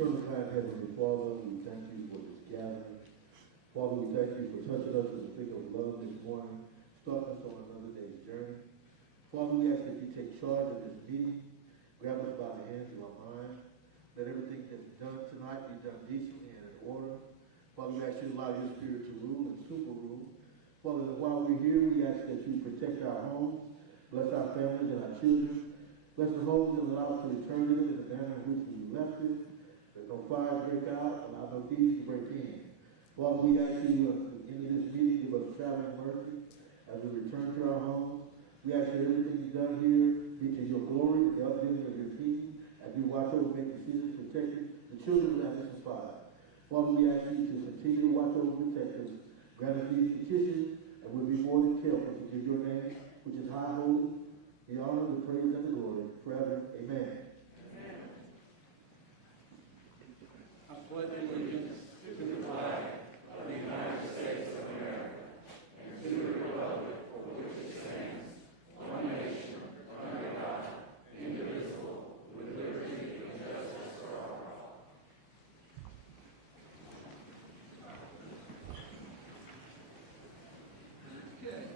Eternal kind Heavenly Father, we thank you for this gathering. Father, we thank you for touching us with a stick of love this morning, starting us on another day's journey. Father, we ask that you take charge of this meeting, grab us by the hands of our mind. Let everything that's done tonight be done decently and in order. Father, we ask you to allow your spirit to rule and super rule. Father, while we're here, we ask that you protect our homes, bless our families and our children, bless the homes and allow us to return to them in the manner in which we left it. Let no fires break out, allow no thieves to break in. Father, we ask you at the end of this meeting, give us traveling mercy as we return to our homes. We ask that everything you've done here be to your glory and the upbuilding of your kingdom, as we watch over, make decisions, protect the children that have inspired. Father, we ask you to continue to watch over, protect us, grant us these petitions, and we'll be more than careful to give your name, which is high, holy, the honor, the praise, and the glory, forever. Amen. Amen. I pledge allegiance to the flag of the United States of America and to the republic for which it stands, one nation, under God, indivisible, with liberty and justice for all. Okay.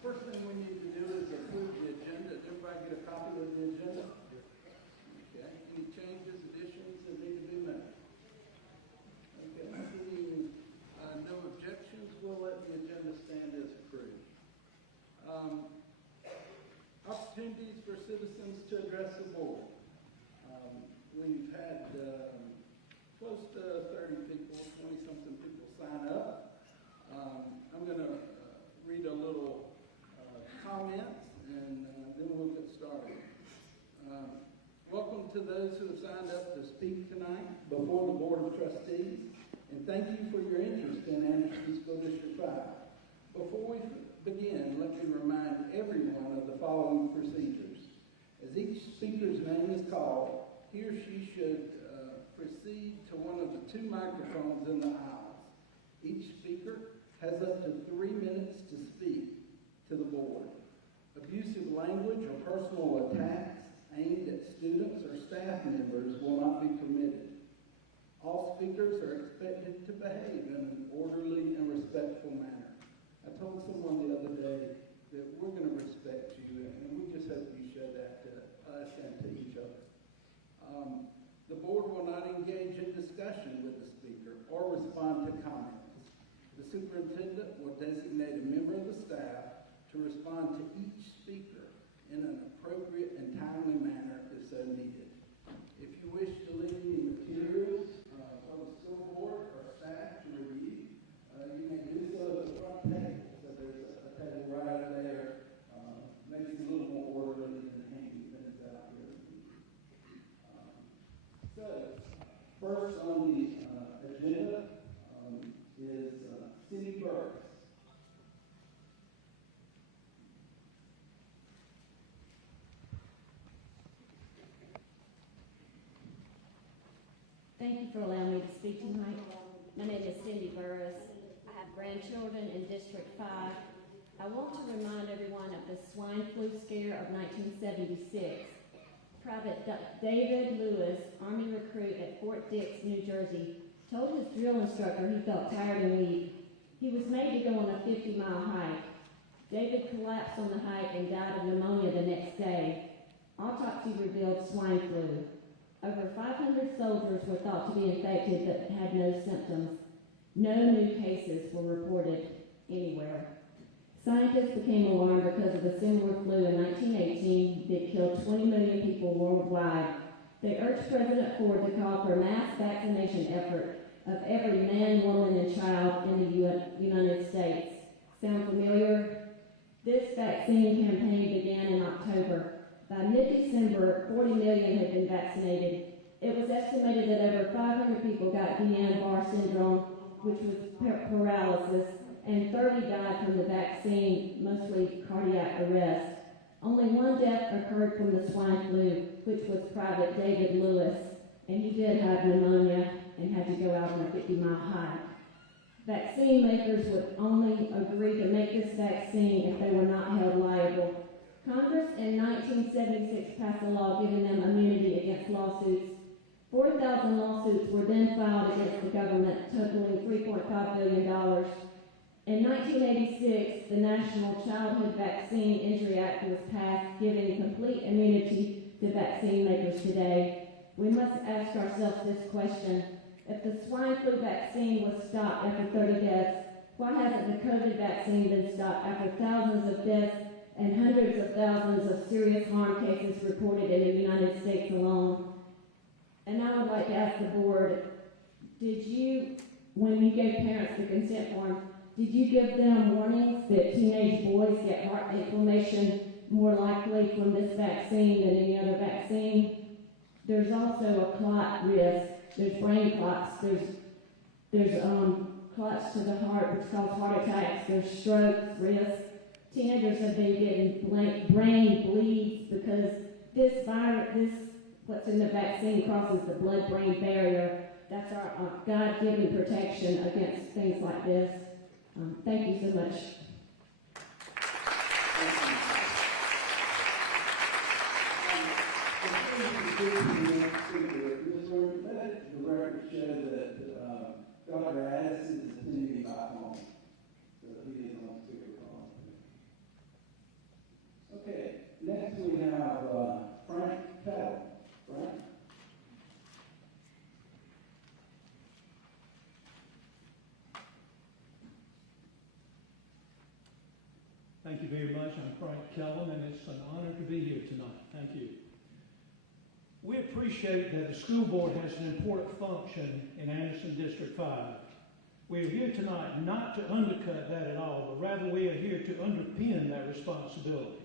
First thing we need to do is approve the agenda. Did everybody get a copy of the agenda? Okay. Any changes, additions that need to be made? Okay. Seeing no objections, we'll let the agenda stand as approved. Opportunities for citizens to address the board. We've had close to 30 people, 20-something people sign up. I'm going to read a little comments and then we'll get started. Welcome to those who have signed up to speak tonight before the Board of Trustees, and thank you for your interest in Anderson School District 5. Before we begin, let me remind everyone of the following procedures. As each speaker's name is called, he or she should proceed to one of the two microphones in the aisles. Each speaker has up to 3 minutes to speak to the board. Abusive language or personal attacks aimed at students or staff members will not be permitted. All speakers are expected to behave in an orderly and respectful manner. I told someone the other day that we're going to respect you, and we just hope you show that to us and to each other. The board will not engage in discussion with the speaker or respond to comments. The superintendent will designate a member of the staff to respond to each speaker in an appropriate and timely manner if so needed. If you wish to leave any materials from the school board or staff to review, you may do so at the front table. So there's a table right there. Makes it a little more orderly than hanging things out here. So, first on the agenda is Cindy Burris. Thank you for allowing me to speak tonight. My name is Cindy Burris. I have grandchildren in District 5. I want to remind everyone of the swine flu scare of 1976. Private David Lewis, Army recruit at Fort Dix, New Jersey, told his drill instructor he felt tired and weak. He was made to go on a 50-mile hike. David collapsed on the hike and died of pneumonia the next day. Autopsy revealed swine flu. Over 500 soldiers were thought to be infected but had no symptoms. No new cases were reported anywhere. Scientists became alarmed because of a similar flu in 1918 that killed 20 million people worldwide. They urged President Ford to call for a mass vaccination effort of every man, woman, and child in the United States. Sound familiar? This vaccine campaign began in October. By mid-December, 40 million had been vaccinated. It was estimated that over 500 people got Guillain-Barré syndrome, which was paralysis, and 30 died from the vaccine, mostly cardiac arrest. Only one death occurred from the swine flu, which was Private David Lewis, and he did have pneumonia and had to go out on a 50-mile hike. Vaccine makers would only agree to make this vaccine if they were not held liable. Congress in 1976 passed a law giving them immunity against lawsuits. 4,000 lawsuits were then filed against the government, totaling $3.5 billion. In 1986, the National Childhood Vaccine Injury Act was passed, giving complete immunity to vaccine makers today. We must ask ourselves this question: if the swine flu vaccine was stopped after 30 deaths, why hasn't the COVID vaccine been stopped after thousands of deaths and hundreds of thousands of serious harm cases reported in the United States alone? And I would like to ask the board, did you, when you gave parents the consent form, did you give them warnings that teenage boys get heart inflammation more likely from this vaccine than any other vaccine? There's also a clot risk. There's brain clots. There's clots to the heart, which cause heart attacks. There's strokes risk. Teenagers have been getting brain bleeds because this virus, what's in the vaccine, crosses the blood-brain barrier. That's our God-given protection against things like this. Thank you so much. Let the record show that Dr. Addis is attending by phone, so he is on speakerphone. Okay, next we have Parental. Frank? Thank you very much. I'm Frank Kellen, and it's an honor to be here tonight. Thank you. We appreciate that the school board has an important function in Anderson District 5. We are here tonight not to undercut that at all, but rather we are here to underpin that responsibility.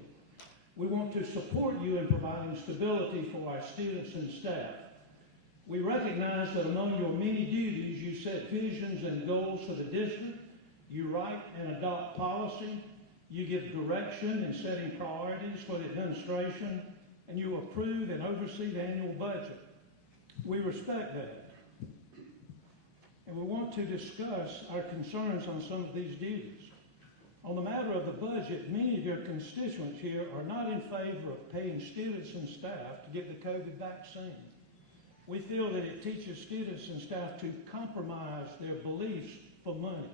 We want to support you in providing stability for our students and staff. We recognize that among your many duties, you set visions and goals for the district, you write and adopt policy, you give direction in setting priorities for the administration, and you approve and oversee the annual budget. We respect that. And we want to discuss our concerns on some of these duties. On the matter of the budget, many of your constituents here are not in favor of paying students and staff to get the COVID vaccine. We feel that it teaches students and staff to compromise their beliefs for money.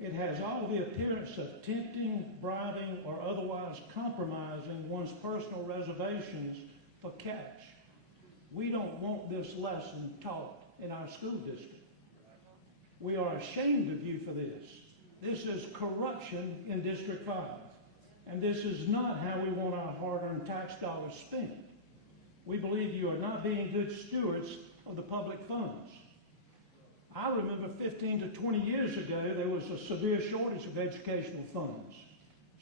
It has all the appearance of tempting, bribing, or otherwise compromising one's personal reservations for cash. We don't want this lesson taught in our school district. We are ashamed of you for this. This is corruption in District 5. And this is not how we want our hard-earned tax dollars spent. We believe you are not being good stewards of the public funds. I remember 15 to 20 years ago, there was a severe shortage of educational funds.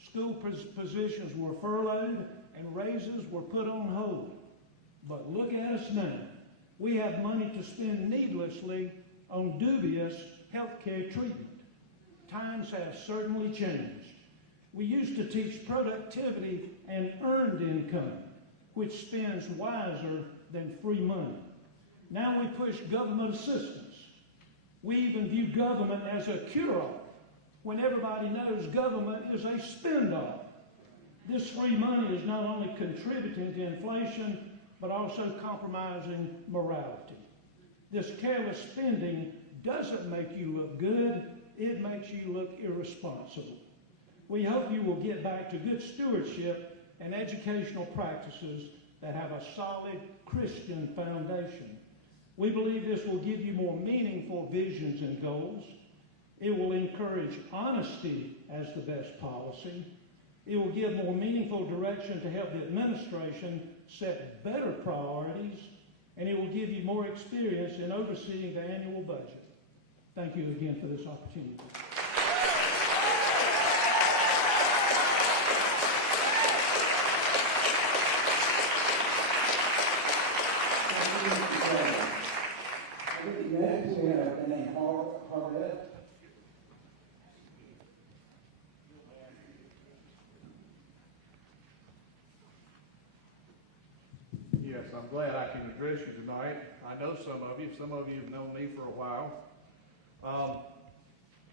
School positions were furloughed and raises were put on hold. But look at us now. We have money to spend needlessly on dubious healthcare treatment. Times have certainly changed. We used to teach productivity and earned income, which spends wiser than free money. Now we push government assistance. We even view government as a cure-all, when everybody knows government is a spend-all. This free money is not only contributing to inflation, but also compromising morality. This careless spending doesn't make you look good, it makes you look irresponsible. We hope you will get back to good stewardship and educational practices that have a solid Christian foundation. We believe this will give you more meaningful visions and goals. It will encourage honesty as the best policy. It will give more meaningful direction to help the administration set better priorities, and it will give you more experience in overseeing the annual budget. Thank you again for this opportunity. Next, we have Danny Harvette. Yes, I'm glad I can address you tonight. I know some of you have known me for a while.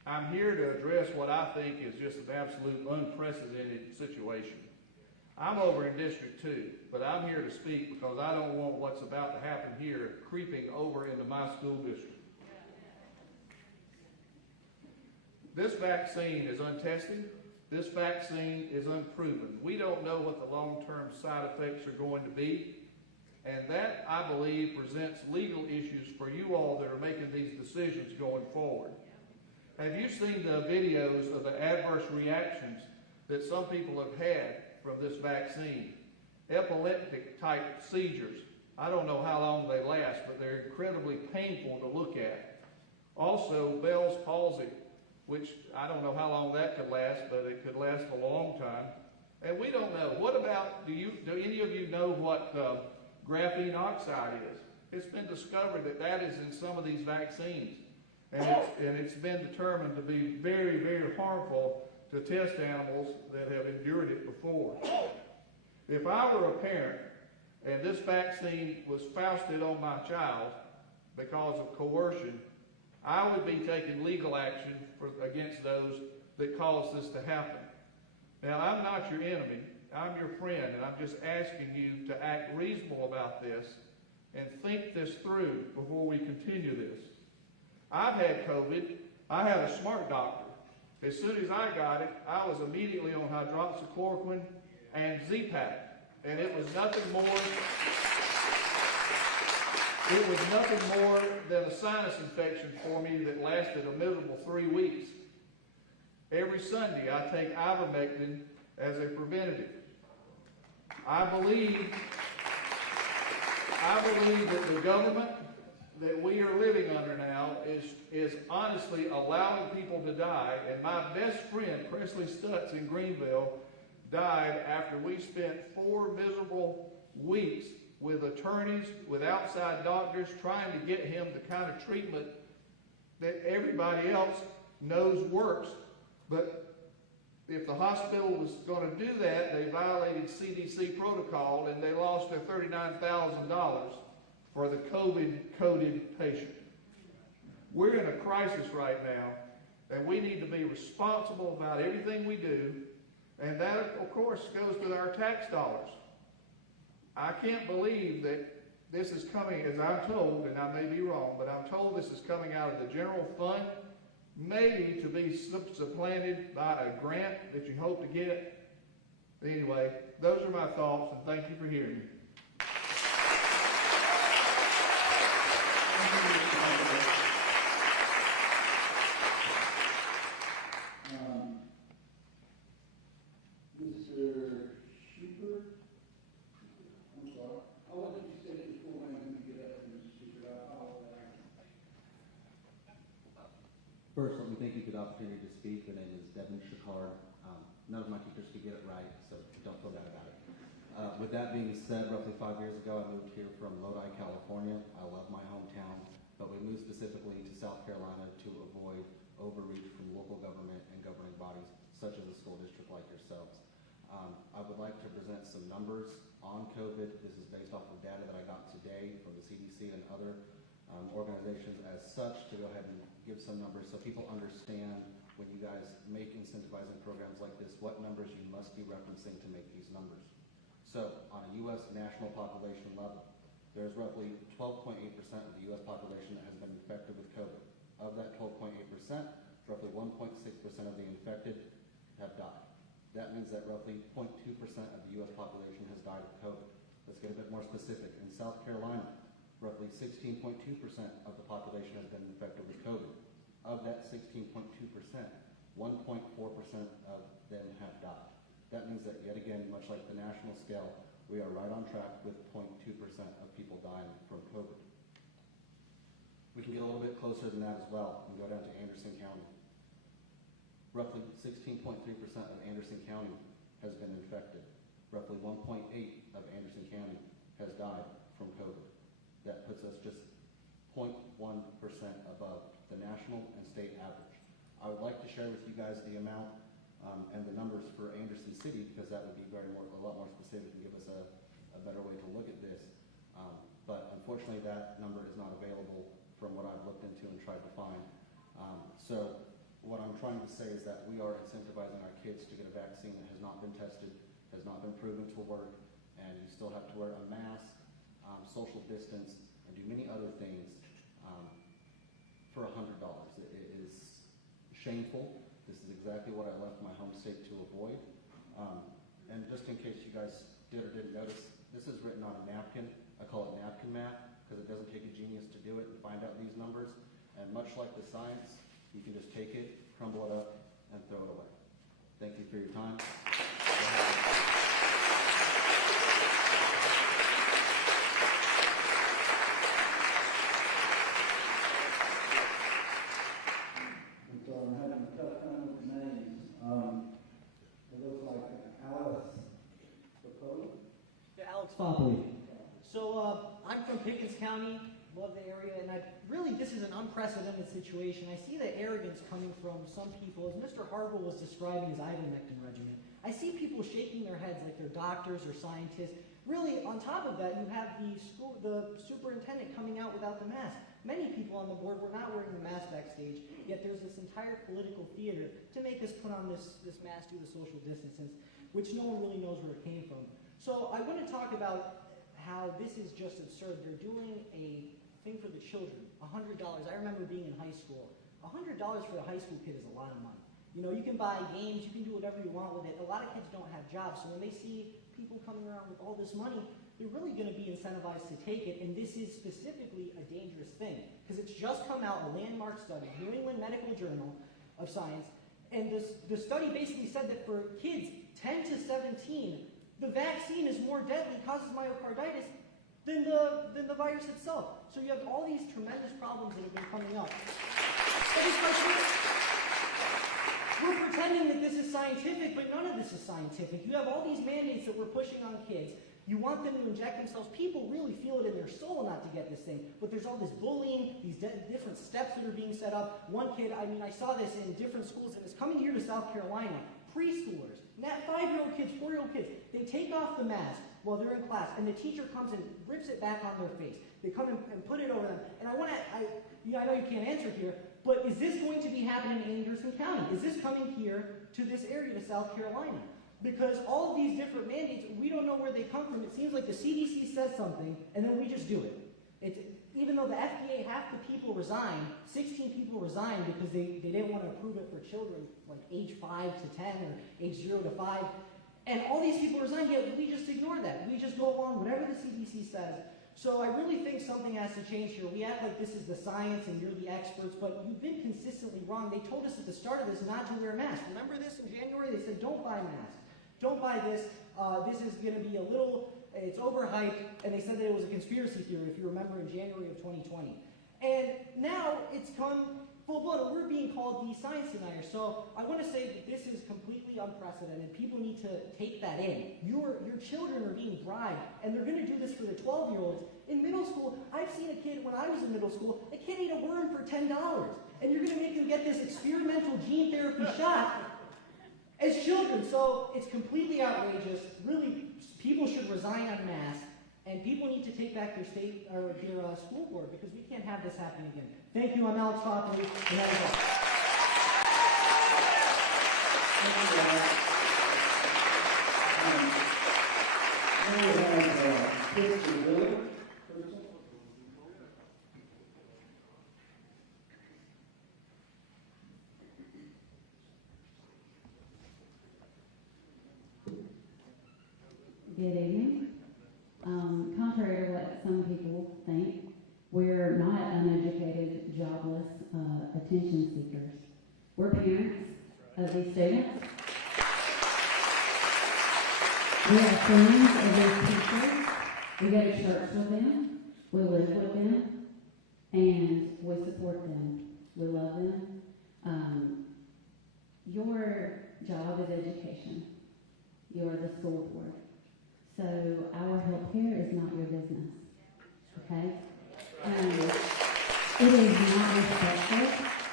I'm here to address what I think is just an absolute unprecedented situation. I'm over in District 2, but I'm here to speak because I don't want what's about to happen here creeping over into my school district. This vaccine is untested. This vaccine is unproven. We don't know what the long-term side effects are going to be. And that, I believe, presents legal issues for you all that are making these decisions going forward. Have you seen the videos of the adverse reactions that some people have had from this vaccine? Epileptic type seizures. I don't know how long they last, but they're incredibly painful to look at. Also, Bell's palsy, which I don't know how long that could last, but it could last a long time. And we don't know. What about, do any of you know what graphene oxide is? It's been discovered that that is in some of these vaccines. And it's been determined to be very, very harmful to test animals that have endured it before. If I were a parent and this vaccine was foisted on my child because of coercion, I would be taking legal action against those that caused this to happen. Now, I'm not your enemy. I'm your friend, and I'm just asking you to act reasonable about this and think this through before we continue this. I've had COVID. I had a smart doctor. As soon as I got it, I was immediately on hydroxychloroquine and Z-Pak, and it was nothing more than a sinus infection for me that lasted a miserable 3 weeks. Every Sunday, I take ivermectin as a preventative. I believe that the government that we are living under now is honestly allowing people to die. And my best friend, Presley Stutz in Greenville, died after we spent 4 miserable weeks with attorneys, with outside doctors, trying to get him the kind of treatment that everybody else knows works. But if the hospital was going to do that, they violated CDC protocol and they lost their $39,000 for the COVID-coded patient. We're in a crisis right now, and we need to be responsible about everything we do, and that, of course, goes with our tax dollars. I can't believe that this is coming, as I'm told, and I may be wrong, but I'm told this is coming out of the general fund, maybe to be supplanted by a grant that you hope to get. Anyway, those are my thoughts, and thank you for hearing me. Mr. Schubert? I'm sorry. I wanted you to say it before when you get up, Mr. Schubert. I apologize. First, let me thank you for the opportunity to speak. My name is Devin Shakar. None of my teachers could get it right, so don't feel bad about it. With that being said, roughly 5 years ago, I moved here from Lodi, California. I love my hometown, but we moved specifically to South Carolina to avoid overreach from local government and governing bodies, such as a school district like yourselves. I would like to present some numbers on COVID. This is based off of data that I got today from the CDC and other organizations as such, to go ahead and give some numbers so people understand when you guys make incentivizing programs like this, what numbers you must be referencing to make these numbers. So on a U.S. national population level, there's roughly 12.8% of the U.S. population that has been infected with COVID. Of that 12.8%, roughly 1.6% of the infected have died. That means that roughly 0.2% of the U.S. population has died of COVID. Let's get a bit more specific. In South Carolina, roughly 16.2% of the population has been infected with COVID. Of that 16.2%, 1.4% of them have died. That means that, yet again, much like the national scale, we are right on track with 0.2% of people dying from COVID. We can get a little bit closer than that as well and go down to Anderson County. Roughly 16.3% of Anderson County has been infected. Roughly 1.8% of Anderson County has died from COVID. That puts us just 0.1% above the national and state average. I would like to share with you guys the amount and the numbers for Anderson City, because that would be a lot more specific and give us a better way to look at this. But unfortunately, that number is not available from what I've looked into and tried to find. So what I'm trying to say is that we are incentivizing our kids to get a vaccine that has not been tested, has not been proven to work, and you still have to wear a mask, social distance, and do many other things for $100. It is shameful. This is exactly what I left my home state to avoid. And just in case you guys did or didn't notice, this is written on a napkin. I call it napkin math because it doesn't take a genius to do it and find out these numbers. And much like the science, you can just take it, crumble it up, and throw it away. Thank you for your time. I'm having a tough time with the names. It looks like Alice Papola. Yeah, Alex Fopley. So I'm from Pickens County, love the area, and this is an unprecedented situation. I see the arrogance coming from some people, as Mr. Harville was describing his ivermectin regimen. I see people shaking their heads like they're doctors or scientists. Really, on top of that, you have the superintendent coming out without the mask. Many people on the board were not wearing the mask backstage, yet there's this entire political theater to make us put on this mask due to social distancing, which no one really knows where it came from. So I want to talk about how this is just absurd. They're doing a thing for the children, $100. I remember being in high school. $100 for a high school kid is a lot of money. You know, you can buy games, you can do whatever you want with it. A lot of kids don't have jobs, so when they see people coming around with all this money, they're really going to be incentivized to take it, and this is specifically a dangerous thing, because it's just come out, a landmark study, New England Medical Journal of Science, and the study basically said that for kids 10 to 17, the vaccine is more deadly, causes myocarditis, than the virus itself. So you have all these tremendous problems that have been coming up. We're pretending that this is scientific, but none of this is scientific. You have all these mandates that we're pushing on kids. You want them to inject themselves. People really feel it in their soul not to get this thing. But there's all this bullying, these different steps that are being set up. One kid, I saw this in different schools, and it's coming here to South Carolina. Preschoolers, not 5-year-old kids, 4-year-old kids, they take off the mask while they're in class, and the teacher comes and rips it back on their face. They come and put it over them. And I know you can't answer here, but is this going to be happening in Anderson County? Is this coming here to this area, to South Carolina? Because all of these different mandates, we don't know where they come from. It seems like the CDC says something, and then we just do it. Even though the FDA, half the people resigned, 16 people resigned because they didn't want to approve it for children like age 5 to 10 or age 0 to 5. And all these people resigned, yet we just ignore that. We just go along whatever the CDC says. So I really think something has to change here. We act like this is the science and you're the experts, but you've been consistently wrong. They told us at the start of this not to wear a mask. Remember this in January? They said, don't buy masks. Don't buy this. This is going to be it's overhyped. And they said that it was a conspiracy theory, if you remember, in January of 2020. And now it's come full-blown. We're being called the science deniers. So I want to say that this is completely unprecedented. People need to take that in. Your children are being bribed, and they're going to do this for the 12-year-olds. In middle school, I've seen a kid, when I was in middle school, a kid ate a worm for $10. And you're going to make them get this experimental gene therapy shot as children. So it's completely outrageous. Really, people should resign en masse, and people need to take back their state or their school board, because we can't have this happening again. Thank you. I'm Alex Fopley, and that is all. Good evening. Contrary to what some people think, we're not uneducated, jobless, attention seekers. We're parents of these students. We have friends of these teachers. We go to church with them. We live with them. And we support them. We love them. Your job is education. You're the school board. So our health care is not your business, okay? It is not respectful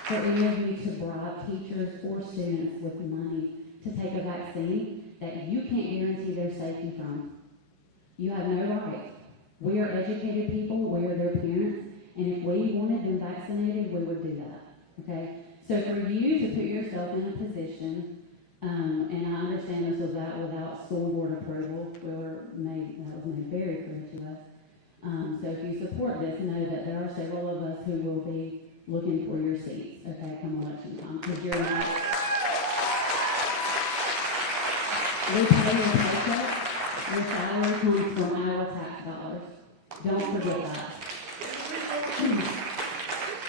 for any of you to bribe teachers or students with money to take a vaccine that you can't guarantee their safety from. You have no right. We are educated people, we are their parents, and if we wanted them vaccinated, we would do that, okay? So for you to put yourself in a position And I understand this was out without school board approval. That was made very clear to us. So if you support this, know that there are several of us who will be looking for your seats, okay, come election time, because you're not. We pay your paycheck. Your salary comes from our tax dollars. Don't forget that.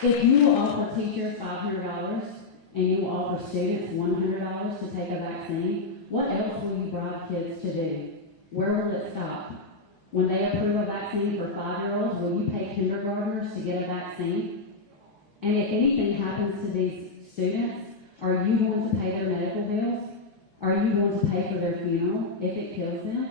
If you will offer teachers $500 and you will offer students $100 to take a vaccine, what else will you bribe kids to do? Where will it stop? When they approve a vaccine for 5-year-olds, will you pay kindergartners to get a vaccine? And if anything happens to these students, are you going to pay their medical bills? Are you going to pay for their funeral if it kills them?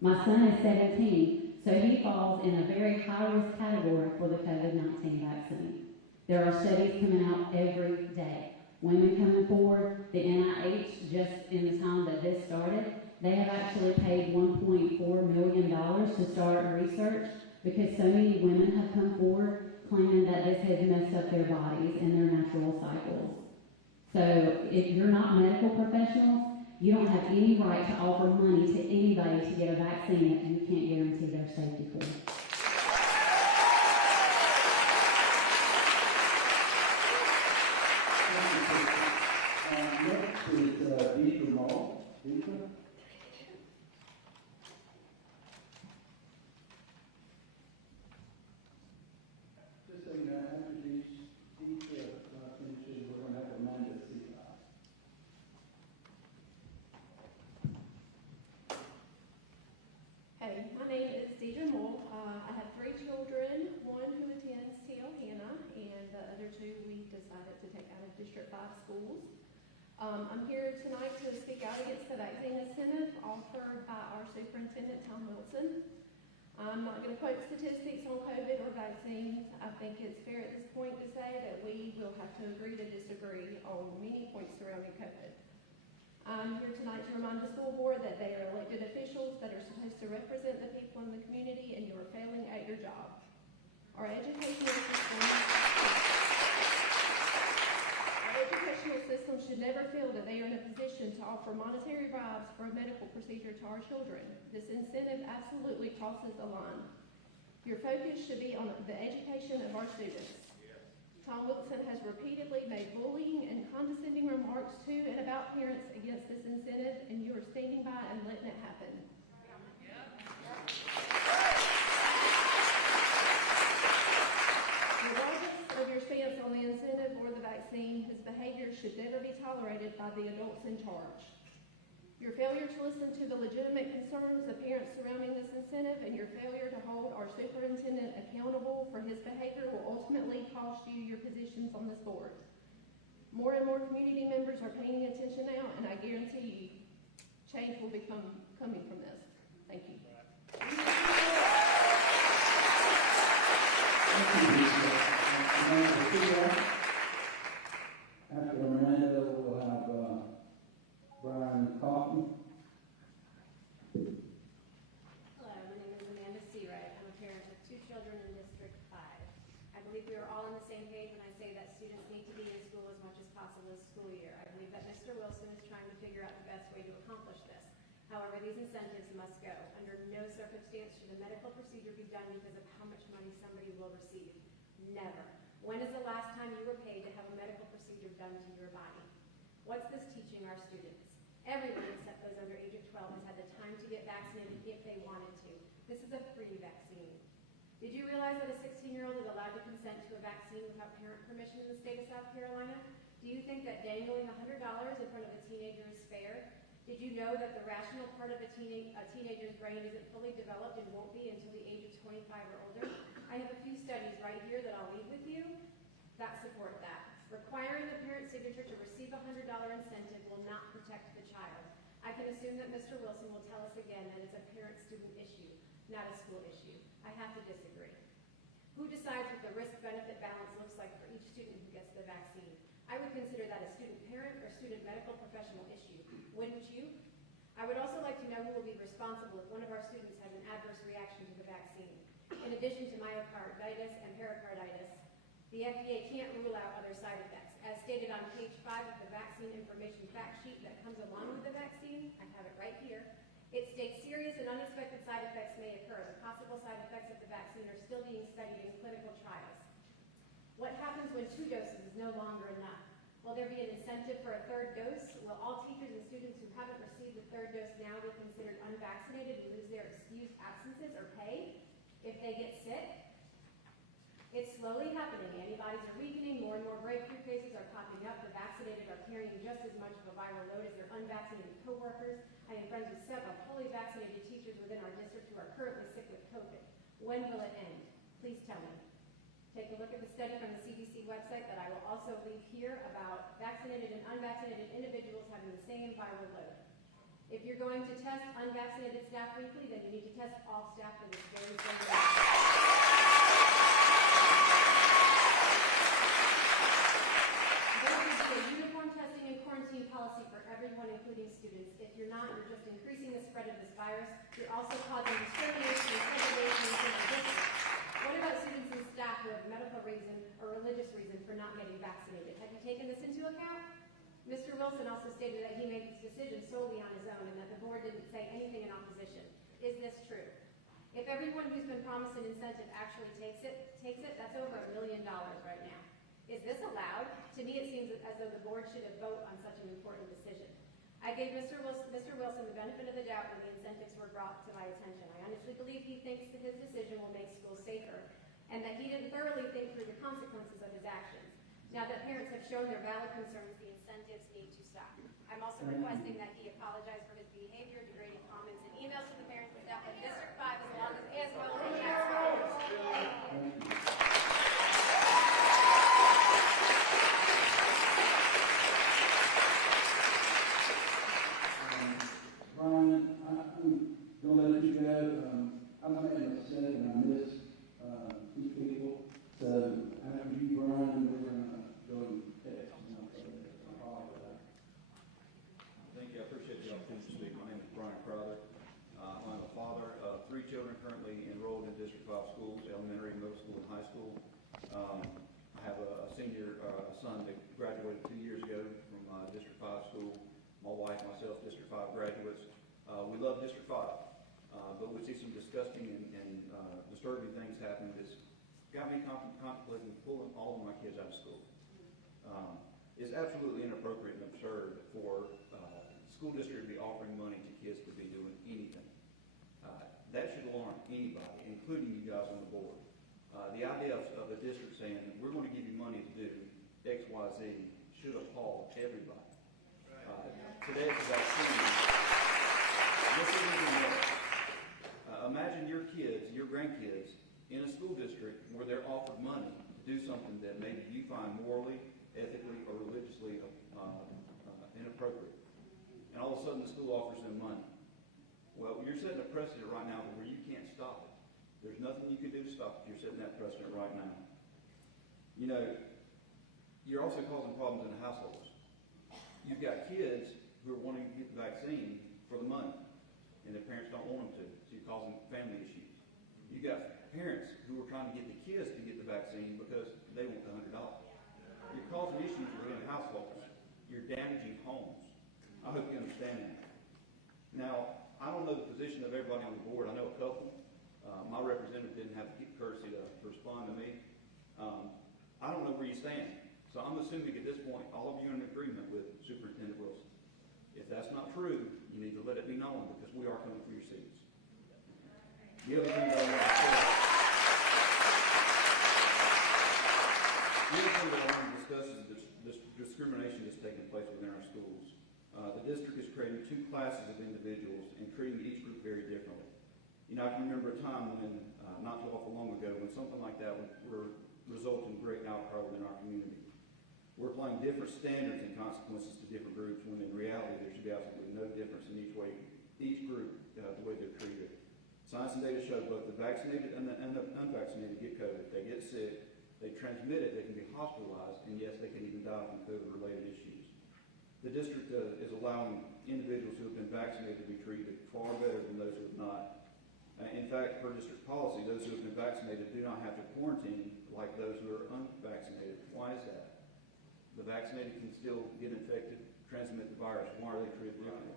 My son is 17, so he falls in a very high-risk category for the COVID-19 vaccine. There are studies coming out every day. Women coming forward, the NIH, just in the time that this started, they have actually paid $1.4 million to start research because so many women have come forward claiming that this has messed up their bodies and their natural cycles. So if you're not medical professionals, you don't have any right to offer money to anybody to get a vaccine that you can't guarantee their safety for. Next is Deidre Moore. Deidre? Just so you know, after Deidre finishes, we're going to have Amanda speak. Hey, my name is Deidre Moore. I have 3 children, one who attends T.L. Hanna, and the other 2 we decided to take out of District 5 schools. I'm here tonight to speak out against the vaccine incentive offered by our Superintendent, Tom Wilson. I'm not going to quote statistics on COVID or vaccines. I think it's fair at this point to say that we will have to agree to disagree on many points surrounding COVID. I'm here tonight to remind the school board that they are elected officials that are supposed to represent the people in the community, and you are failing at your job. Our educational system should never feel that they are in a position to offer monetary bribes for a medical procedure to our children. This incentive absolutely crosses a line. Your focus should be on the education of our students. Tom Wilson has repeatedly made bullying and condescending remarks to and about parents against this incentive, and you are standing by and letting it happen. Regardless of your stance on the incentive or the vaccine, his behavior should never be tolerated by the adults in charge. Your failure to listen to the legitimate concerns of parents surrounding this incentive and your failure to hold our superintendent accountable for his behavior will ultimately cost you your positions on this board. More and more community members are paying attention now, and I guarantee you change will be coming from this. Thank you. After Amanda, we'll have Brian Kaufman. Hello, my name is Amanda Seawright. I'm a parent of 2 children in District 5. I believe we are all on the same page when I say that students need to be in school as much as possible this school year. I believe that Mr. Wilson is trying to figure out the best way to accomplish this. However, these incentives must go. Under no circumstance should a medical procedure be done because of how much money somebody will receive. Never. When is the last time you were paid to have a medical procedure done to your body? What's this teaching our students? Everyone except those under age of 12 has had the time to get vaccinated if they wanted to. This is a free vaccine. Did you realize that a 16-year-old is allowed to consent to a vaccine without parent permission in the state of South Carolina? Do you think that dangling $100 in front of a teenager is fair? Did you know that the rational part of a teenager's brain isn't fully developed and won't be until the age of 25 or older? I have a few studies right here that I'll leave with you that support that. Requiring the parent signature to receive a $100 incentive will not protect the child. I can assume that Mr. Wilson will tell us again that it's a parent-student issue, not a school issue. I have to disagree. Who decides what the risk-benefit balance looks like for each student who gets the vaccine? I would consider that a student-parent or student-medical professional issue. Wouldn't you? I would also like to know who will be responsible if one of our students has an adverse reaction to the vaccine. In addition to myocarditis and pericarditis, the FDA can't rule out other side effects. As stated on page 5 of the vaccine information fact sheet that comes along when 2 doses is no longer enough? Will there be an incentive for a 3rd dose? Will all teachers and students who haven't received the 3rd dose now be considered unvaccinated and lose their excused absences or pay if they get sick? It's slowly happening. Antibodies are weakening. More and more breakthrough cases are popping up. The vaccinated are carrying just as much of a viral load as their unvaccinated coworkers. I am friends with several fully vaccinated teachers within our district who are currently sick with COVID. When will it end? Please tell me. Take a look at the study from the CDC website that I will also leave here about vaccinated and unvaccinated individuals having the same viral load. If you're going to test unvaccinated staff weekly, then you need to test all staff for this very same reason. Policy for everyone, including students. If you're not, you're just increasing the spread of this virus. You're also causing discrimination and segregation within the district. What about students and staff who have medical reason or religious reason for not getting vaccinated? Have you taken this into account? Mr. Wilson also stated that he made this decision solely on his own and that the board didn't say anything in opposition. Is this true? If everyone who's been promised an incentive actually takes it, that's over $1 million right now. Is this allowed? To me, it seems as though the board should have voted on such an important decision. I gave Mr. Wilson the benefit of the doubt when the incentives were brought to my attention. I honestly believe he thinks that his decision will make schools safer and that he didn't thoroughly think through the consequences of his actions. Now that parents have shown their valid concerns, the incentives need to stop. I'm also requesting that he apologize for his behavior, degrading comments, and emails to the parents and staff of District 5 as well as taxpayers. Brian, I'm going to let you go. I'm a man of sin and I miss these people. So after you, Brian, we're going to go and text. Thank you. I appreciate the opportunity to speak. My name is Brian Crowther. I'm a father of 3 children currently enrolled in District 5 schools, elementary, middle school, and high school. I have a senior son that graduated 2 years ago from District 5 school. My wife, myself, District 5 graduates. We love District 5, but we see some disgusting and disturbing things happening that's got me contemplating pulling all of my kids out of school. It's absolutely inappropriate and absurd for school district to be offering money to kids to be doing anything. That should alarm anybody, including you guys on the board. The idea of the district saying, we're going to give you money to do X, Y, Z should appall everybody. Today it's vaccine. This is even worse. Imagine your kids, your grandkids, in a school district where they're offered money to do something that maybe you find morally, ethically, or religiously inappropriate. And all of a sudden the school offers them money. Well, you're setting a precedent right now where you can't stop it. There's nothing you can do to stop it. You're setting that precedent right now. You know, you're also causing problems in the households. You've got kids who are wanting to get the vaccine for the money, and their parents don't want them to, so you're causing family issues. You've got parents who are trying to get the kids to get the vaccine because they want the $100. You're causing issues within households. You're damaging homes. I hope you understand that. Now, I don't know the position of everybody on the board. I know a couple. My representative didn't have the courtesy to respond to me. I don't know where you stand. So I'm assuming at this point, all of you are in agreement with Superintendent Wilson. If that's not true, you need to let it be known because we are coming for your seats. The other thing that I want to discuss is this discrimination that's taking place within our schools. The district is creating 2 classes of individuals and treating each group very differently. You know, I can remember a time when, not too awful long ago, when something like that would result in great outcry within our community. We're applying different standards and consequences to different groups when in reality there should be absolutely no difference in each group, the way they're treated. Science and data show both the vaccinated and the unvaccinated get COVID. They get sick, they transmit it, they can be hospitalized, and yes, they can even die from COVID-related issues. The district is allowing individuals who have been vaccinated to be treated far better than those who have not. In fact, per district policy, those who have been vaccinated do not have to quarantine like those who are unvaccinated. Why is that? The vaccinated can still get infected, transmit the virus. Why are they treated differently?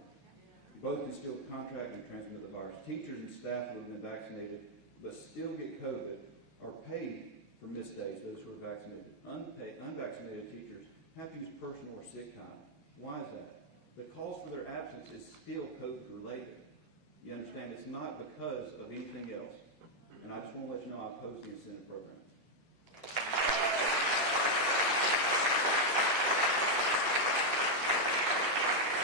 Both can still contract and transmit the virus. Teachers and staff who have been vaccinated but still get COVID are paid for missed days, those who are vaccinated. Unvaccinated teachers have to use personal or sick time. Why is that? The cause for their absence is still COVID related. You understand? It's not because of anything else. And I just want to let you know I oppose the incentive program.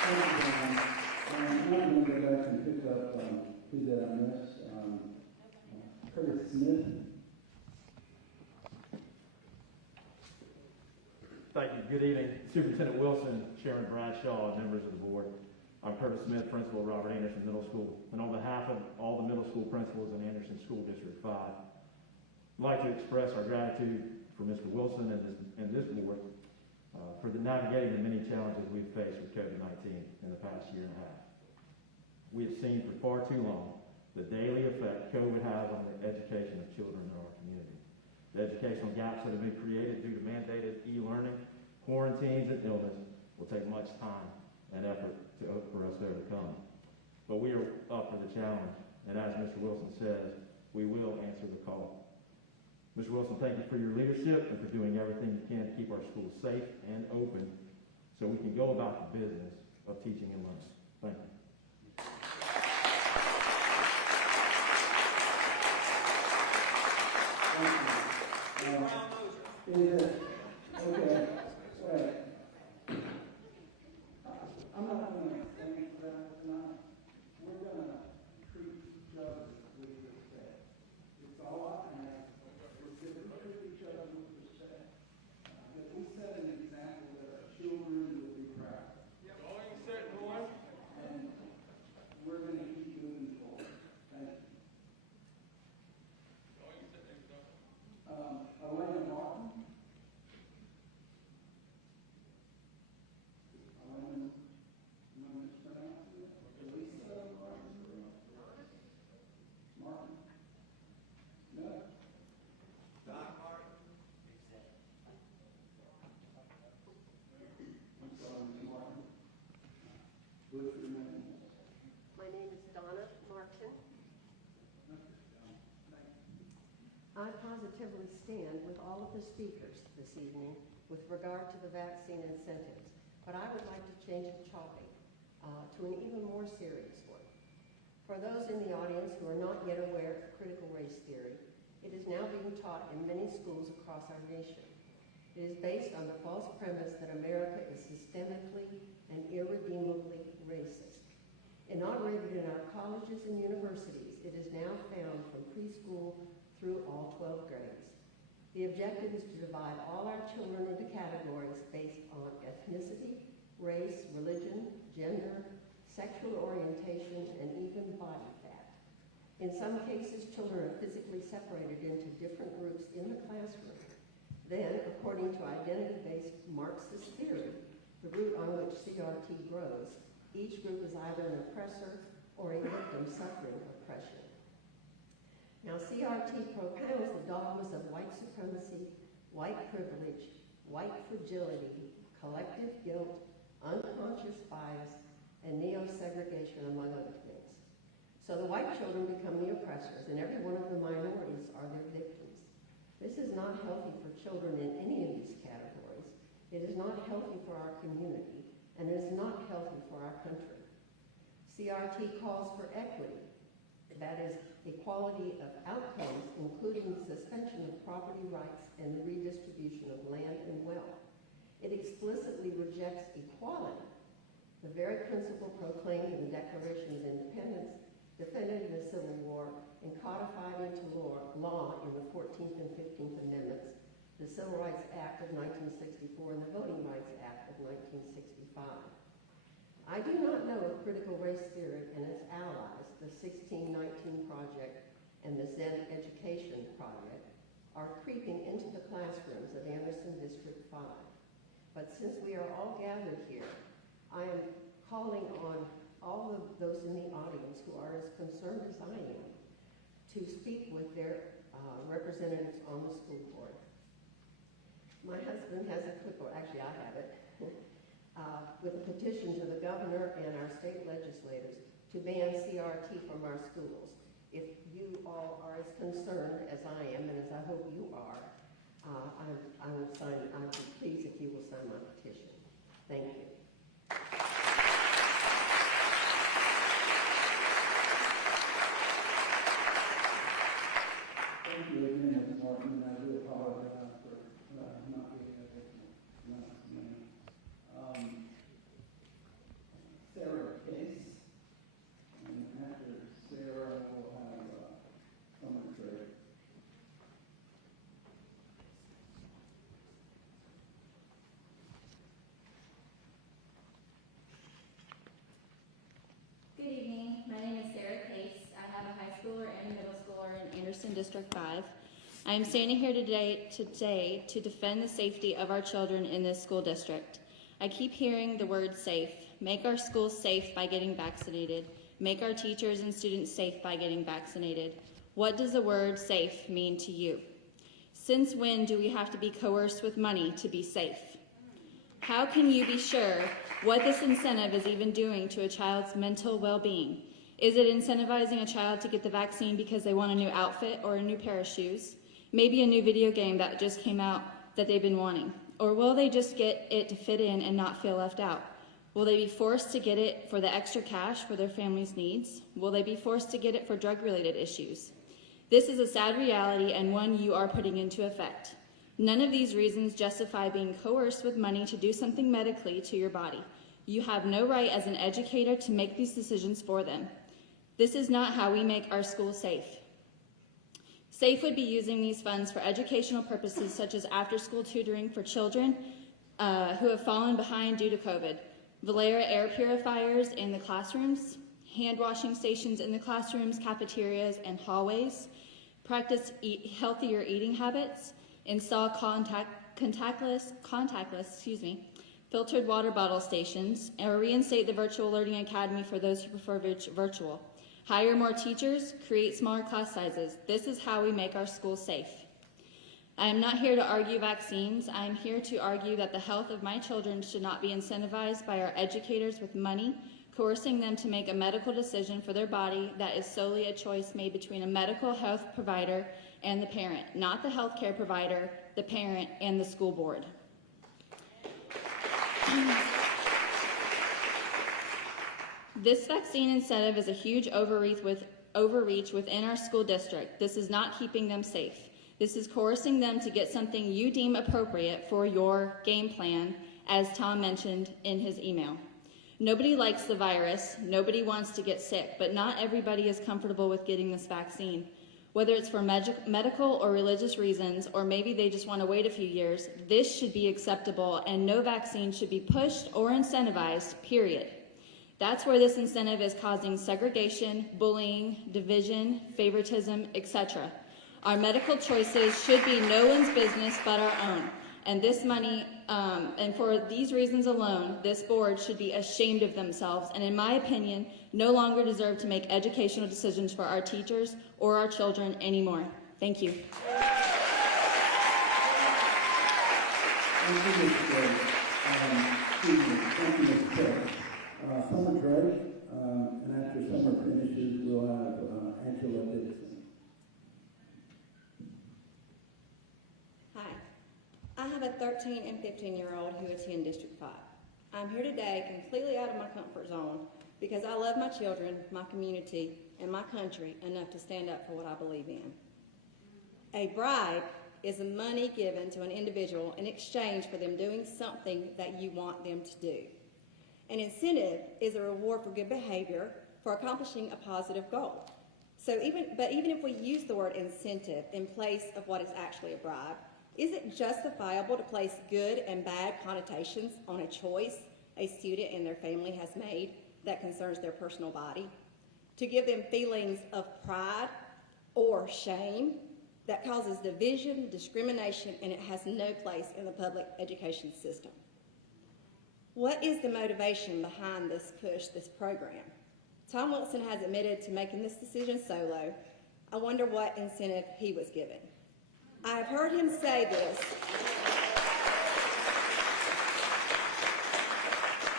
Thank you, Dan. I'm not going to go back and pick up who that I missed. Curtis Smith. Thank you. Good evening. Superintendent Wilson, Chairman Bradshaw, and members of the board. I'm Curtis Smith, principal at Robert Anderson Middle School. And on behalf of all the middle school principals in Anderson School District 5, I'd like to express our gratitude for Mr. Wilson and this board for navigating the many challenges we've faced with COVID-19 in the past year and a half. We have seen for far too long the daily effect COVID has on the education of children in our community. The educational gaps that have been created due to mandated e-learning, quarantines, and illness will take much time and effort for us to overcome. But we are up for the challenge, and as Mr. Wilson says, we will answer the call. Mr. Wilson, thank you for your leadership and for doing everything you can to keep our schools safe and open so we can go about the business of teaching and learning. Thank you. Okay. Right. I'm not going to thank for that tonight. We're going to treat each other with respect. It's all I can ask for. We're going to treat each other with respect. That we set an example that our children will be proud of. Going set, boy. And we're going to keep moving forward. Thank you. Elena Martin. Elena, am I mispronouncing it? Elisa Martin? Martin? No. Don Martin? I'm sorry, Ms. Martin. What's your name? My name is Donna Martin. I positively stand with all of the speakers this evening with regard to the vaccine incentives, but I would like to change the topic to an even more serious one. For those in the audience who are not yet aware of critical race theory, it is now being taught in many schools across our nation. It is based on the false premise that America is systemically and irredeemably racist. Inaugurated in our colleges and universities, it is now found from preschool through all 12 grades. The objective is to divide all our children into categories based on ethnicity, race, religion, gender, sexual orientation, and even body fat. In some cases, children are physically separated into different groups in the classroom. Then, according to identity-based Marxist theory, the root on which CRT grows, each group is either an oppressor or a victim suffering oppression. Now, CRT propounds the dogmas of white supremacy, white privilege, white fragility, collective guilt, unconscious bias, and neo-segregation, among other things. So the white children become the oppressors, and every one of the minorities are their victims. This is not healthy for children in any of these categories. It is not healthy for our community, and it is not healthy for our country. CRT calls for equity, that is, equality of outcomes, including the suspension of property rights and the redistribution of land and wealth. It explicitly rejects equality, the very principle proclaimed in the Declaration of Independence, defended in the Civil War, and codified into law in the 14th and 15th Amendments, the Civil Rights Act of 1964 and the Voting Rights Act of 1965. I do not know if critical race theory and its allies, the 1619 Project and the Zen Education Project, are creeping into the classrooms of Anderson District 5. But since we are all gathered here, I am calling on all of those in the audience who are as concerned as I am to speak with their representatives on the school board. My husband has a clip, or actually I have it, with a petition to the governor and our state legislators to ban CRT from our schools. If you all are as concerned as I am, and as I hope you are, I would be pleased if you will sign my petition. Thank you. Thank you again, Ms. Martin. I do apologize for not being able to announce the name. Sarah Case, and after Sarah, we'll have Summer Trey. Good evening. My name is Sarah Case. I have a high schooler and a middle schooler in Anderson District 5. I am standing here today to defend the safety of our children in this school district. I keep hearing the word safe. Make our schools safe by getting vaccinated. Make our teachers and students safe by getting vaccinated. What does the word safe mean to you? Since when do we have to be coerced with money to be safe? How can you be sure what this incentive is even doing to a child's mental well-being? Is it incentivizing a child to get the vaccine because they want a new outfit or a new pair of shoes? Maybe a new video game that just came out that they've been wanting? Or will they just get it to fit in and not feel left out? Will they be forced to get it for the extra cash for their family's needs? Will they be forced to get it for drug-related issues? This is a sad reality and one you are putting into effect. None of these reasons justify being coerced with money to do something medically to your body. You have no right as an educator to make these decisions for them. This is not how we make our schools safe. SAFE would be using these funds for educational purposes such as after-school tutoring for children who have fallen behind due to COVID, Valera air purifiers in the classrooms, hand washing stations in the classrooms, cafeterias, and hallways, practice healthier eating habits, install contactless, filtered water bottle stations, or reinstate the Virtual Learning Academy for those who prefer virtual. Hire more teachers, create smaller class sizes. This is how we make our schools safe. I am not here to argue vaccines. I am here to argue that the health of my children should not be incentivized by our educators with money, coercing them to make a medical decision for their body that is solely a choice made between a medical health provider and the parent, not the healthcare provider, the parent, and the school board. This vaccine incentive is a huge overreach within our school district. This is not keeping them safe. This is coercing them to get something you deem appropriate for your game plan, as Tom mentioned in his email. Nobody likes the virus, nobody wants to get sick, but not everybody is comfortable with getting this vaccine. Whether it's for medical or religious reasons, or maybe they just want to wait a few years, this should be acceptable and no vaccine should be pushed or incentivized, period. That's where this incentive is causing segregation, bullying, division, favoritism, etc. Our medical choices should be no one's business but our own. And this money, and for these reasons alone, this board should be ashamed of themselves and, in my opinion, no longer deserve to make educational decisions for our teachers or our children anymore. Thank you. Thank you, Ms. Chair. Summer Trey, and after Summer finishes, we'll have Angela Dixon. Hi. I have a 13 and 15-year-old who attend District 5. I'm here today completely out of my comfort zone because I love my children, my community, and my country enough to stand up for what I believe in. A bribe is money given to an individual in exchange for them doing something that you want them to do. An incentive is a reward for good behavior for accomplishing a positive goal. Even if we use the word incentive in place of what is actually a bribe, is it justifiable to place good and bad connotations on a choice a student and their family has made that concerns their personal body? To give them feelings of pride or shame that causes division, discrimination, and it has no place in the public education system. What is the motivation behind this push, this program? Tom Wilson has admitted to making this decision solo. I wonder what incentive he was given. I have heard him say this.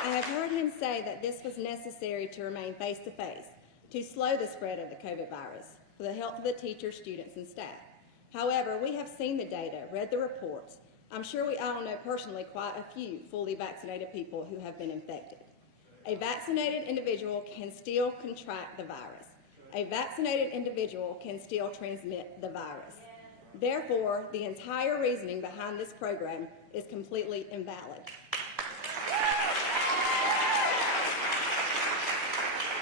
I have heard him say that this was necessary to remain face-to-face, to slow the spread of the COVID virus, for the health of the teachers, students, and staff. However, we have seen the data, read the reports. I'm sure we all know personally quite a few fully vaccinated people who have been infected. A vaccinated individual can still contract the virus. A vaccinated individual can still transmit the virus. Therefore, the entire reasoning behind this program is completely invalid.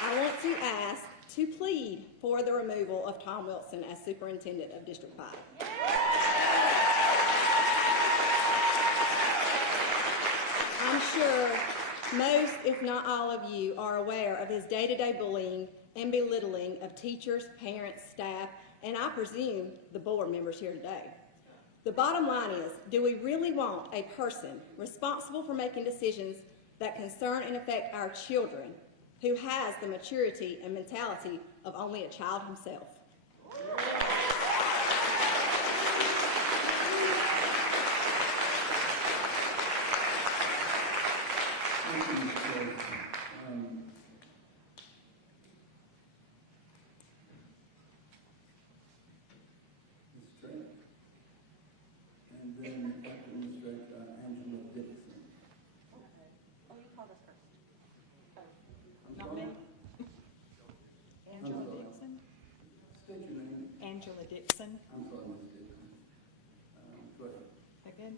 I want to ask to plead for the removal of Tom Wilson as Superintendent of District 5. I'm sure most, if not all of you, are aware of his day-to-day bullying and belittling of teachers, parents, staff, and I presume the board members here today. The bottom line is, do we really want a person responsible for making decisions that concern and affect our children who has the maturity and mentality of only a child himself? Angela Dixon. I'm sorry, Ms. Dixon. Go ahead. Again.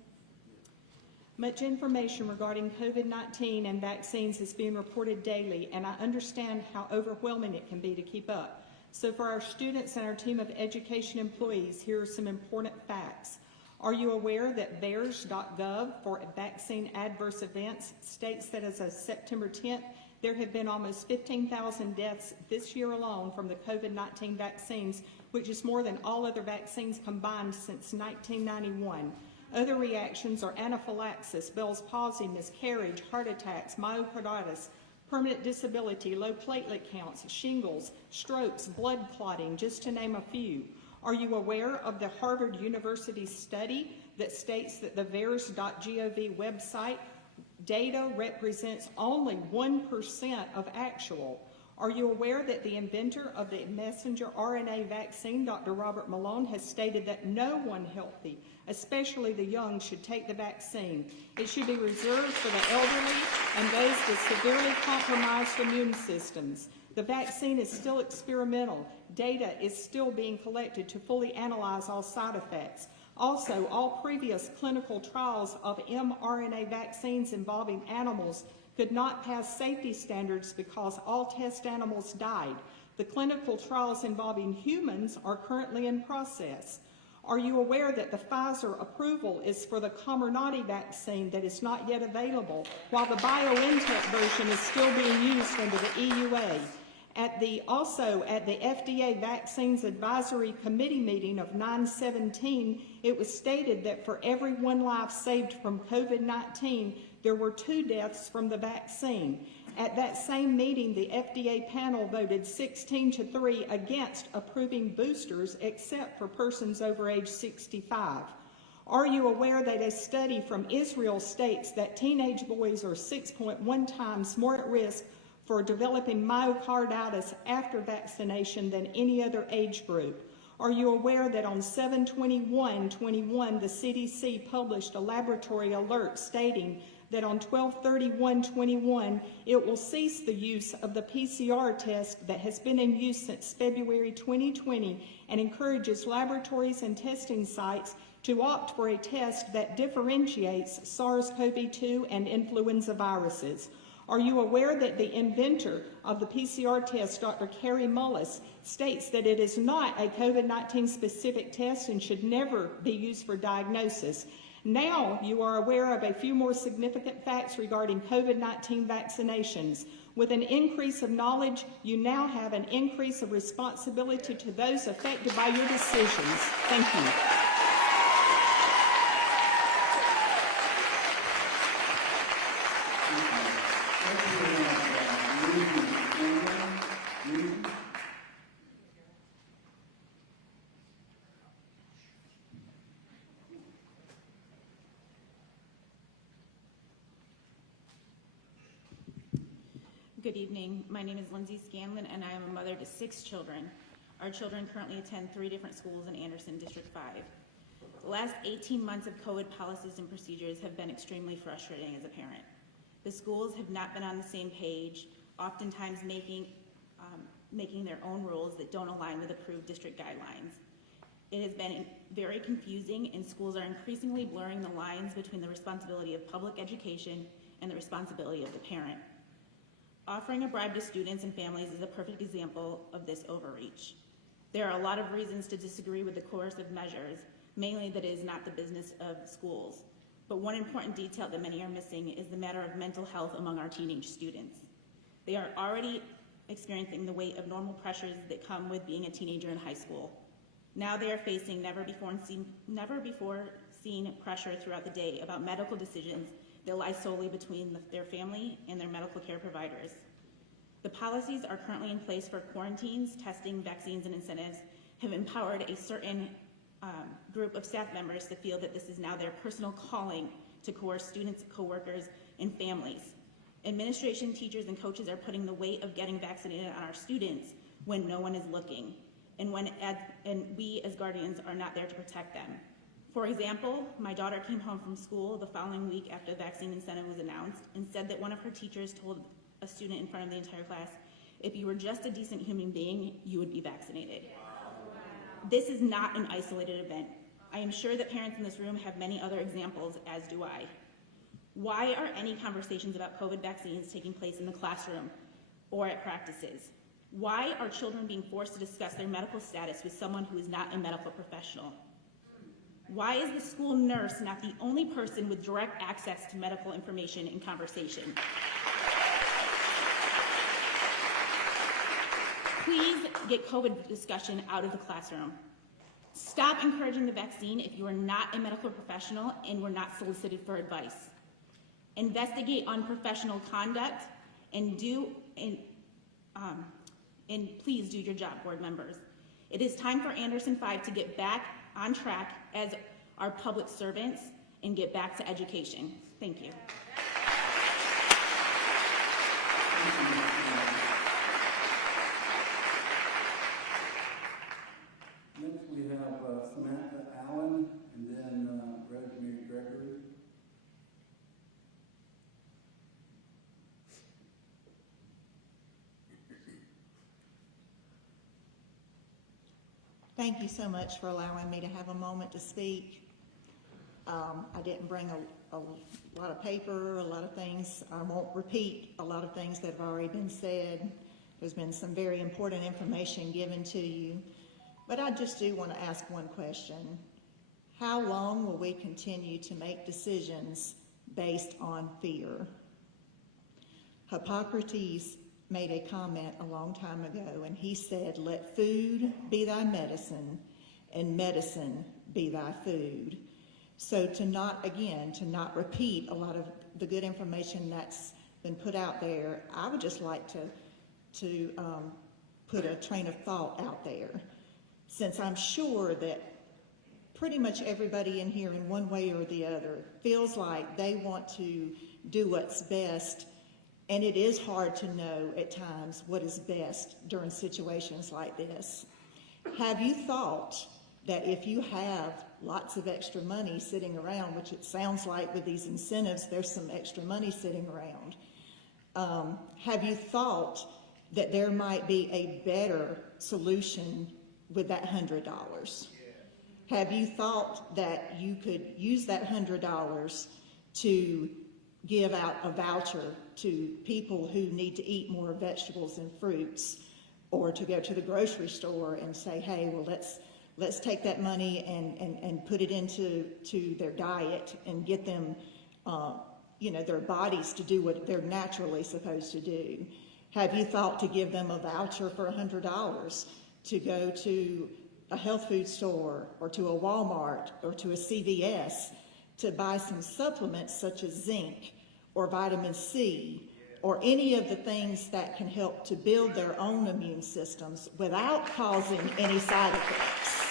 Much information regarding COVID-19 and vaccines is being reported daily, and I understand how overwhelming it can be to keep up. So for our students and our team of education employees, here are some important facts. Are you aware that VAERS.gov for vaccine adverse events states that as of September 10th, there have been almost 15,000 deaths this year alone from the COVID-19 vaccines, which is more than all other vaccines combined since 1991. Other reactions are anaphylaxis, Bell's palsy, miscarriage, heart attacks, myocarditis, permanent disability, low platelet counts, shingles, strokes, blood clotting, just to name a few. Are you aware of the Harvard University study that states that the VAERS.gov website data represents only 1% of actual? Are you aware that the inventor of the messenger RNA vaccine, Dr. Robert Malone, has stated that no one healthy, especially the young, should take the vaccine? It should be reserved for the elderly and those with severely compromised immune systems. The vaccine is still experimental. Data is still being collected to fully analyze all side effects. Also, all previous clinical trials of mRNA vaccines involving animals could not pass safety standards because all test animals died. The clinical trials involving humans are currently in process. Are you aware that the Pfizer approval is for the Comirnaty vaccine that is not yet available, while the BioNTech version is still being used under the EUA? Also at the FDA Vaccines Advisory Committee meeting of 9/17, it was stated that for every one life saved from COVID-19, there were 2 deaths from the vaccine. At that same meeting, the FDA panel voted 16-3 against approving boosters except for persons over age 65. Are you aware that a study from Israel states that teenage boys are 6.1 times more at risk for developing myocarditis after vaccination than any other age group? Are you aware that on 7/21/21, the CDC published a laboratory alert stating that on 12/31/21, it will cease the use of the PCR test that has been in use since February 2020 and encourages laboratories and testing sites to opt for a test that differentiates SARS-CoV-2 and influenza viruses? Are you aware that the inventor of the PCR test, Dr. Carrie Mullis, states that it is not a COVID-19 specific test and should never be used for diagnosis? Now you are aware of a few more significant facts regarding COVID-19 vaccinations. With an increase of knowledge, you now have an increase of responsibility to those affected by your decisions. Thank you. Good evening. My name is Lindsay Scanlon, and I am a mother to 6 children. Our children currently attend 3 different schools in Anderson District 5. The last 18 months of COVID policies and procedures have been extremely frustrating as a parent. The schools have not been on the same page, oftentimes making their own rules that don't align with approved district guidelines. It has been very confusing, and schools are increasingly blurring the lines between the responsibility of public education and the responsibility of the parent. Offering a bribe to students and families is a perfect example of this overreach. There are a lot of reasons to disagree with the coercive measures, mainly that it is not the business of schools. But one important detail that many are missing is the matter of mental health among our teenage students. They are already experiencing the weight of normal pressures that come with being a teenager in high school. Now they are facing never before seen pressure throughout the day about medical decisions that lie solely between their family and their medical care providers. The policies are currently in place for quarantines, testing, vaccines, and incentives have empowered a certain group of staff members to feel that this is now their personal calling to coerce students, coworkers, and families. Administration, teachers, and coaches are putting the weight of getting vaccinated on our students when no one is looking, and we as guardians are not there to protect them. For example, my daughter came home from school the following week after the vaccine incentive was announced and said that one of her teachers told a student in front of the entire class, if you were just a decent human being, you would be vaccinated. This is not an isolated event. I am sure that parents in this room have many other examples, as do I. Why are any conversations about COVID vaccines taking place in the classroom or at practices? Why are children being forced to discuss their medical status with someone who is not a medical professional? Why is the school nurse not the only person with direct access to medical information and conversation? Please get COVID discussion out of the classroom. Stop encouraging the vaccine if you are not a medical professional and were not solicited for advice. Investigate unprofessional conduct and please do your job, board members. It is time for Anderson 5 to get back on track as our public servants and get back to education. Thank you. Next we have Samantha Allen and then Rosemary Gregory. Thank you so much for allowing me to have a moment to speak. I didn't bring a lot of paper, a lot of things. I won't repeat a lot of things that have already been said. There's been some very important information given to you. But I just do want to ask one question. How long will we continue to make decisions based on fear? Hippocrates made a comment a long time ago, and he said, let food be thy medicine, and medicine be thy food. So to not repeat a lot of the good information that's been put out there, I would just like to put a train of thought out there. Since I'm sure that pretty much everybody in here in one way or the other feels like they want to do what's best, and it is hard to know at times what is best during situations like this. Have you thought that if you have lots of extra money sitting around, which it sounds like with these incentives, there's some extra money sitting around, have you thought that there might be a better solution with that $100? Have you thought that you could use that $100 to give out a voucher to people who need to eat more vegetables and fruits, or to go to the grocery store and say, hey, well, let's take that money and put it into their diet and get them, their bodies to do what they're naturally supposed to do? Have you thought to give them a voucher for $100 to go to a health food store or to a Walmart or to a CVS to buy some supplements such as zinc or vitamin C or any of the things that can help to build their own immune systems without causing any side effects?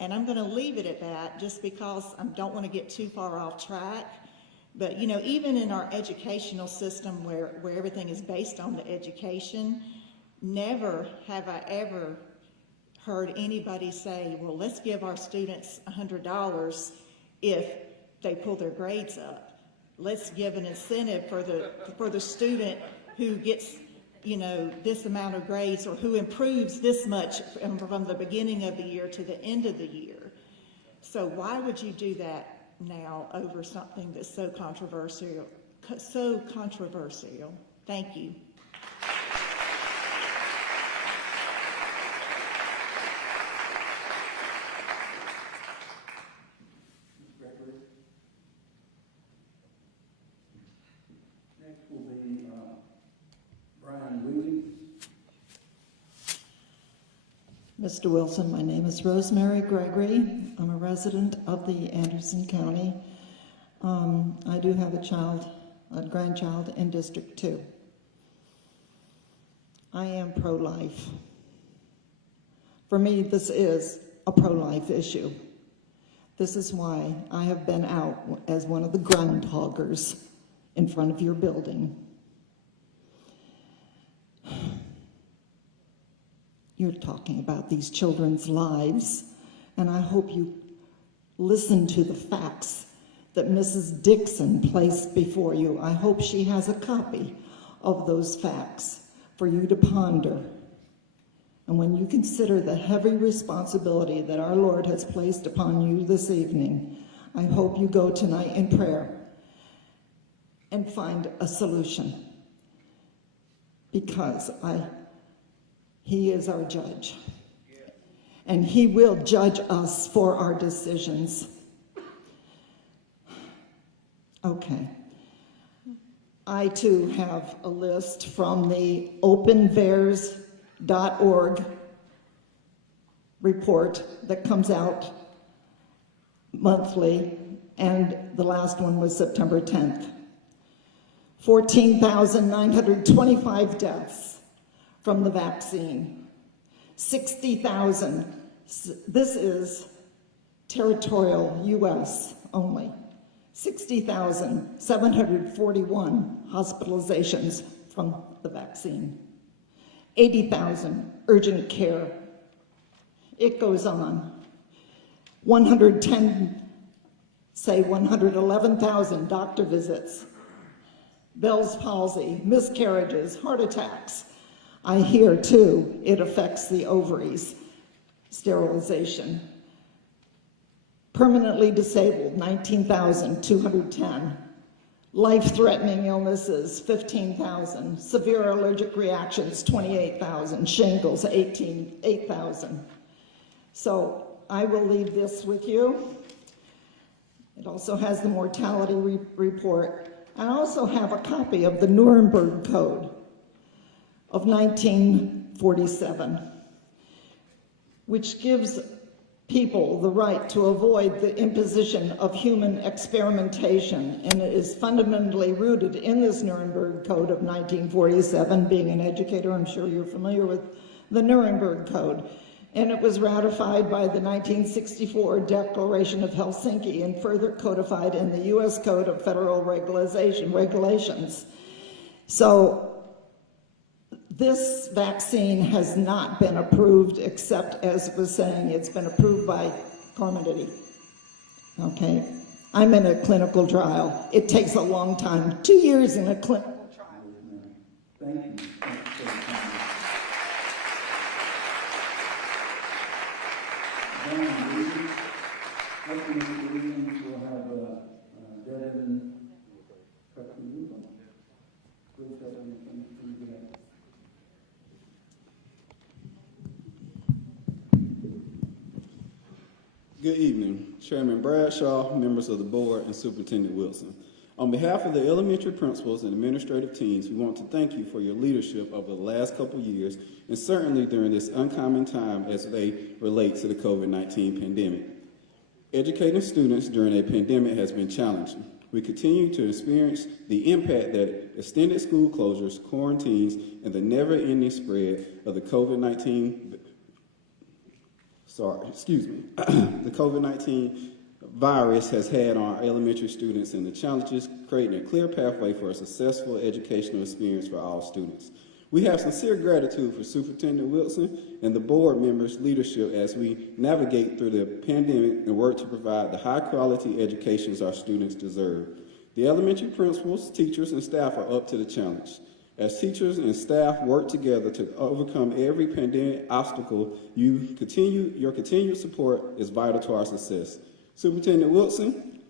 And I'm going to leave it at that just because I don't want to get too far off track. But, you know, even in our educational system where everything is based on the education, never have I ever heard anybody say, well, let's give our students $100 if they pull their grades up. Let's give an incentive for the student who gets, you know, this amount of grades, or who improves this much from the beginning of the year to the end of the year. So why would you do that now over something that's so controversial? Thank you. Next will be Brian Williams. Mr. Wilson, my name is Rosemary Gregory. I'm a resident of the Anderson County. I do have a grandchild in District 2. I am pro-life. For me, this is a pro-life issue. This is why I have been out as one of the groundhoggers in front of your building. You're talking about these children's lives, and I hope you listen to the facts that Mrs. Dixon placed before you. I hope she has a copy of those facts for you to ponder. And when you consider the heavy responsibility that our Lord has placed upon you this evening, I hope you go tonight in prayer and find a solution, because He is our judge, and He will judge us for our decisions. Okay. I too have a list from the openvaers.org report that comes out monthly, and the last one was September 10th. 14,925 deaths from the vaccine. 60,000, this is territorial U.S. only. 60,741 hospitalizations from the vaccine. 80,000 urgent care. It goes on. 111,000 doctor visits. Bell's palsy, miscarriages, heart attacks. I hear, too, it affects the ovaries. Sterilization. Permanently disabled, 19,210. Life-threatening illnesses, 15,000. Severe allergic reactions, 28,000. Shingles, 8,000. So I will leave this with you. It also has the mortality report. I also have a copy of the Nuremberg Code of 1947, which gives people the right to avoid the imposition of human experimentation, and it is fundamentally rooted in this Nuremberg Code of 1947. Being an educator, I'm sure you're familiar with the Nuremberg Code. And it was ratified by the 1964 Declaration of Helsinki and further codified in the U.S. Code of Federal Regulations. So this vaccine has not been approved, except, as was saying, it's been approved by Carmody. Okay? I'm in a clinical trial. It takes a long time, 2 years in a clinical trial. Thank you. After Mr. Williams, we'll have Devin Kakuruba. Please, Devin, come through that. Good evening, Chairman Bradshaw, members of the board, and Superintendent Wilson. On behalf of the elementary principals and administrative teams, we want to thank you for your leadership over the last couple years, and certainly during this uncommon time as they relate to the COVID-19 pandemic. Educating students during a pandemic has been challenging. We continue to experience the impact that extended school closures, quarantines, and the never-ending spread of the COVID-19 the COVID-19 virus has had on our elementary students and the challenges, creating a clear pathway for a successful educational experience for all students. We have sincere gratitude for Superintendent Wilson and the board members' leadership as we navigate through the pandemic and work to provide the high-quality educations our students deserve. The elementary principals, teachers, and staff are up to the challenge. As teachers and staff work together to overcome every pandemic obstacle, your continued support is vital to our success. Superintendent Wilson,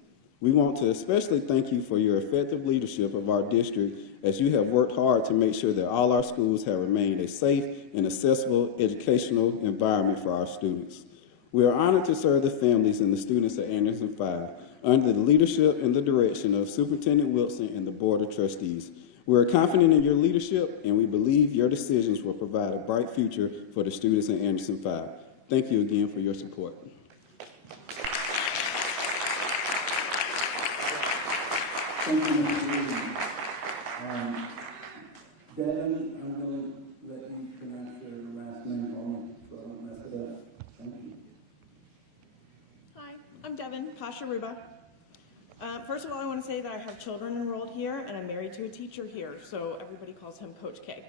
we want to especially thank you for your effective leadership of our district as you have worked hard to make sure that all our schools have remained a safe and accessible educational environment for our students. We are honored to serve the families and the students at Anderson 5 under the leadership and the direction of Superintendent Wilson and the Board of Trustees. We are confident in your leadership, and we believe your decisions will provide a bright future for the students at Anderson 5. Thank you again for your support. Thank you, Mr. Wilson. Devin, I'm going to let you pronounce your last name for me so I don't mess it up. Thank you. Hi, I'm Devin Pasharuba. First of all, I want to say that I have children enrolled here, and I'm married to a teacher here, so everybody calls him Coach K.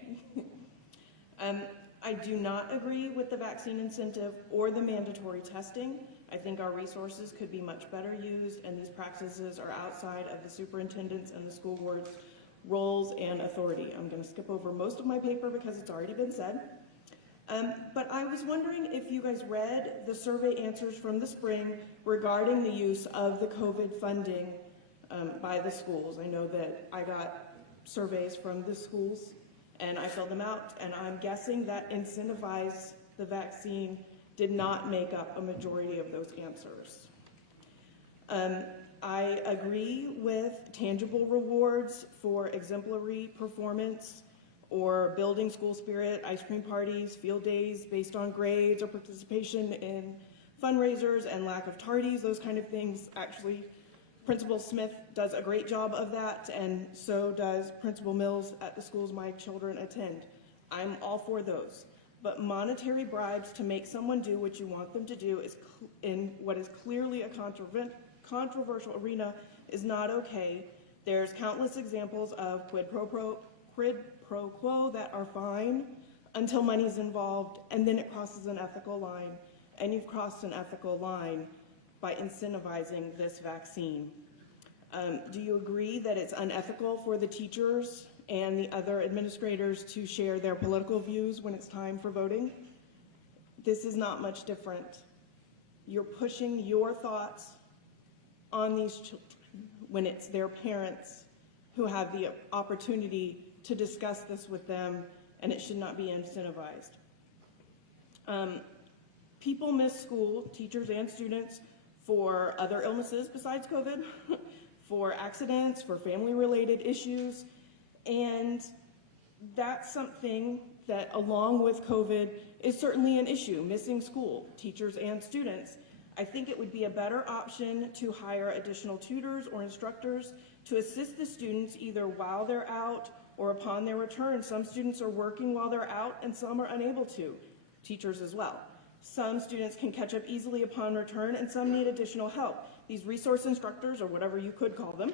I do not agree with the vaccine incentive or the mandatory testing. I think our resources could be much better used, and these practices are outside of the superintendent's and the school board's roles and authority. I'm going to skip over most of my paper because it's already been said. But I was wondering if you guys read the survey answers from the spring regarding the use of the COVID funding by the schools. I know that I got surveys from the schools and I filled them out, and I'm guessing that incentivize the vaccine did not make up a majority of those answers. I agree with tangible rewards for exemplary performance or building school spirit, ice cream parties, field days based on grades or participation in fundraisers and lack of tardies, those kind of things. Actually, Principal Smith does a great job of that, and so does Principal Mills at the schools my children attend. I'm all for those. But monetary bribes to make someone do what you want them to do is in what is clearly a controversial arena is not okay. There's countless examples of quid pro quo that are fine until money's involved, and then it crosses an ethical line. And you've crossed an ethical line by incentivizing this vaccine. Do you agree that it's unethical for the teachers and the other administrators to share their political views when it's time for voting? This is not much different. You're pushing your thoughts on these children when it's their parents who have the opportunity to discuss this with them, and it should not be incentivized. People miss school, teachers and students, for other illnesses besides COVID, for accidents, for family-related issues, and that's something that, along with COVID, is certainly an issue, missing school, teachers and students. I think it would be a better option to hire additional tutors or instructors to assist the students either while they're out or upon their return. Some students are working while they're out and some are unable to, teachers as well. Some students can catch up easily upon return and some need additional help. These resource instructors, or whatever you could call them,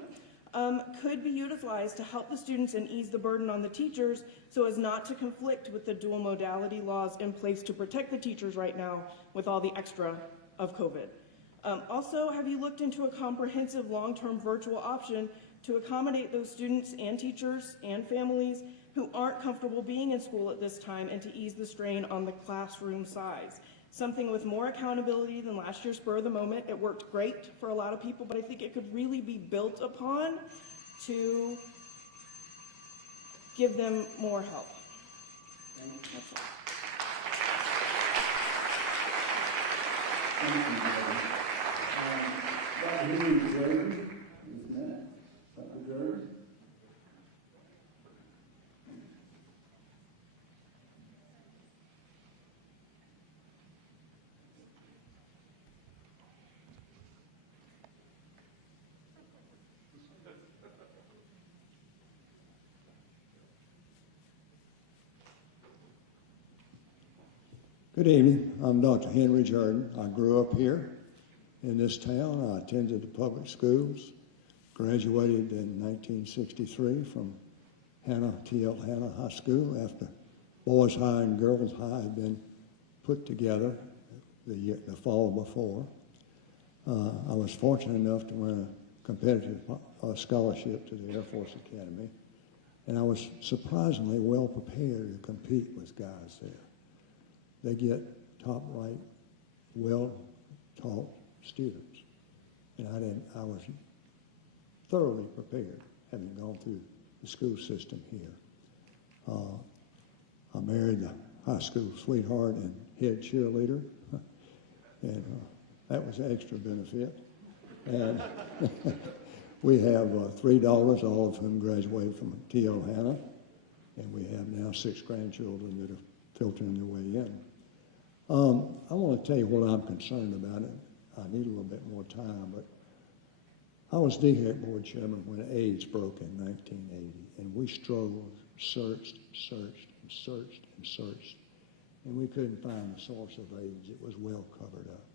could be utilized to help the students and ease the burden on the teachers so as not to conflict with the dual modality laws in place to protect the teachers right now with all the extra of COVID. Also, have you looked into a comprehensive long-term virtual option to accommodate those students and teachers and families who aren't comfortable being in school at this time and to ease the strain on the classroom size? Something with more accountability than last year's spur of the moment. It worked great for a lot of people, but I think it could really be built upon to give them more help. That's all. Thank you, Dr. Henry Gerber is next. Dr. Gerber. Good evening. I'm Dr. Henry Jordan. I grew up here in this town. I attended the public schools, graduated in 1963 from T.L. Hanna High School after Boys High and Girls High had been put together the fall before. I was fortunate enough to win a competitive scholarship to the Air Force Academy, and I was surprisingly well prepared to compete with guys there. They get top-rate, well-taught students, and I was thoroughly prepared, having gone through the school system here. I married the high school sweetheart and head cheerleader, and that was an extra benefit. And we have 3 daughters, all of whom graduated from T.L. Hanna, and we have now 6 grandchildren that are filtering their way in. I want to tell you what I'm concerned about. I need a little bit more time, but I was DHEC board chairman when AIDS broke in 1980, and we struggled, searched, and we couldn't find the source of AIDS. It was well covered up.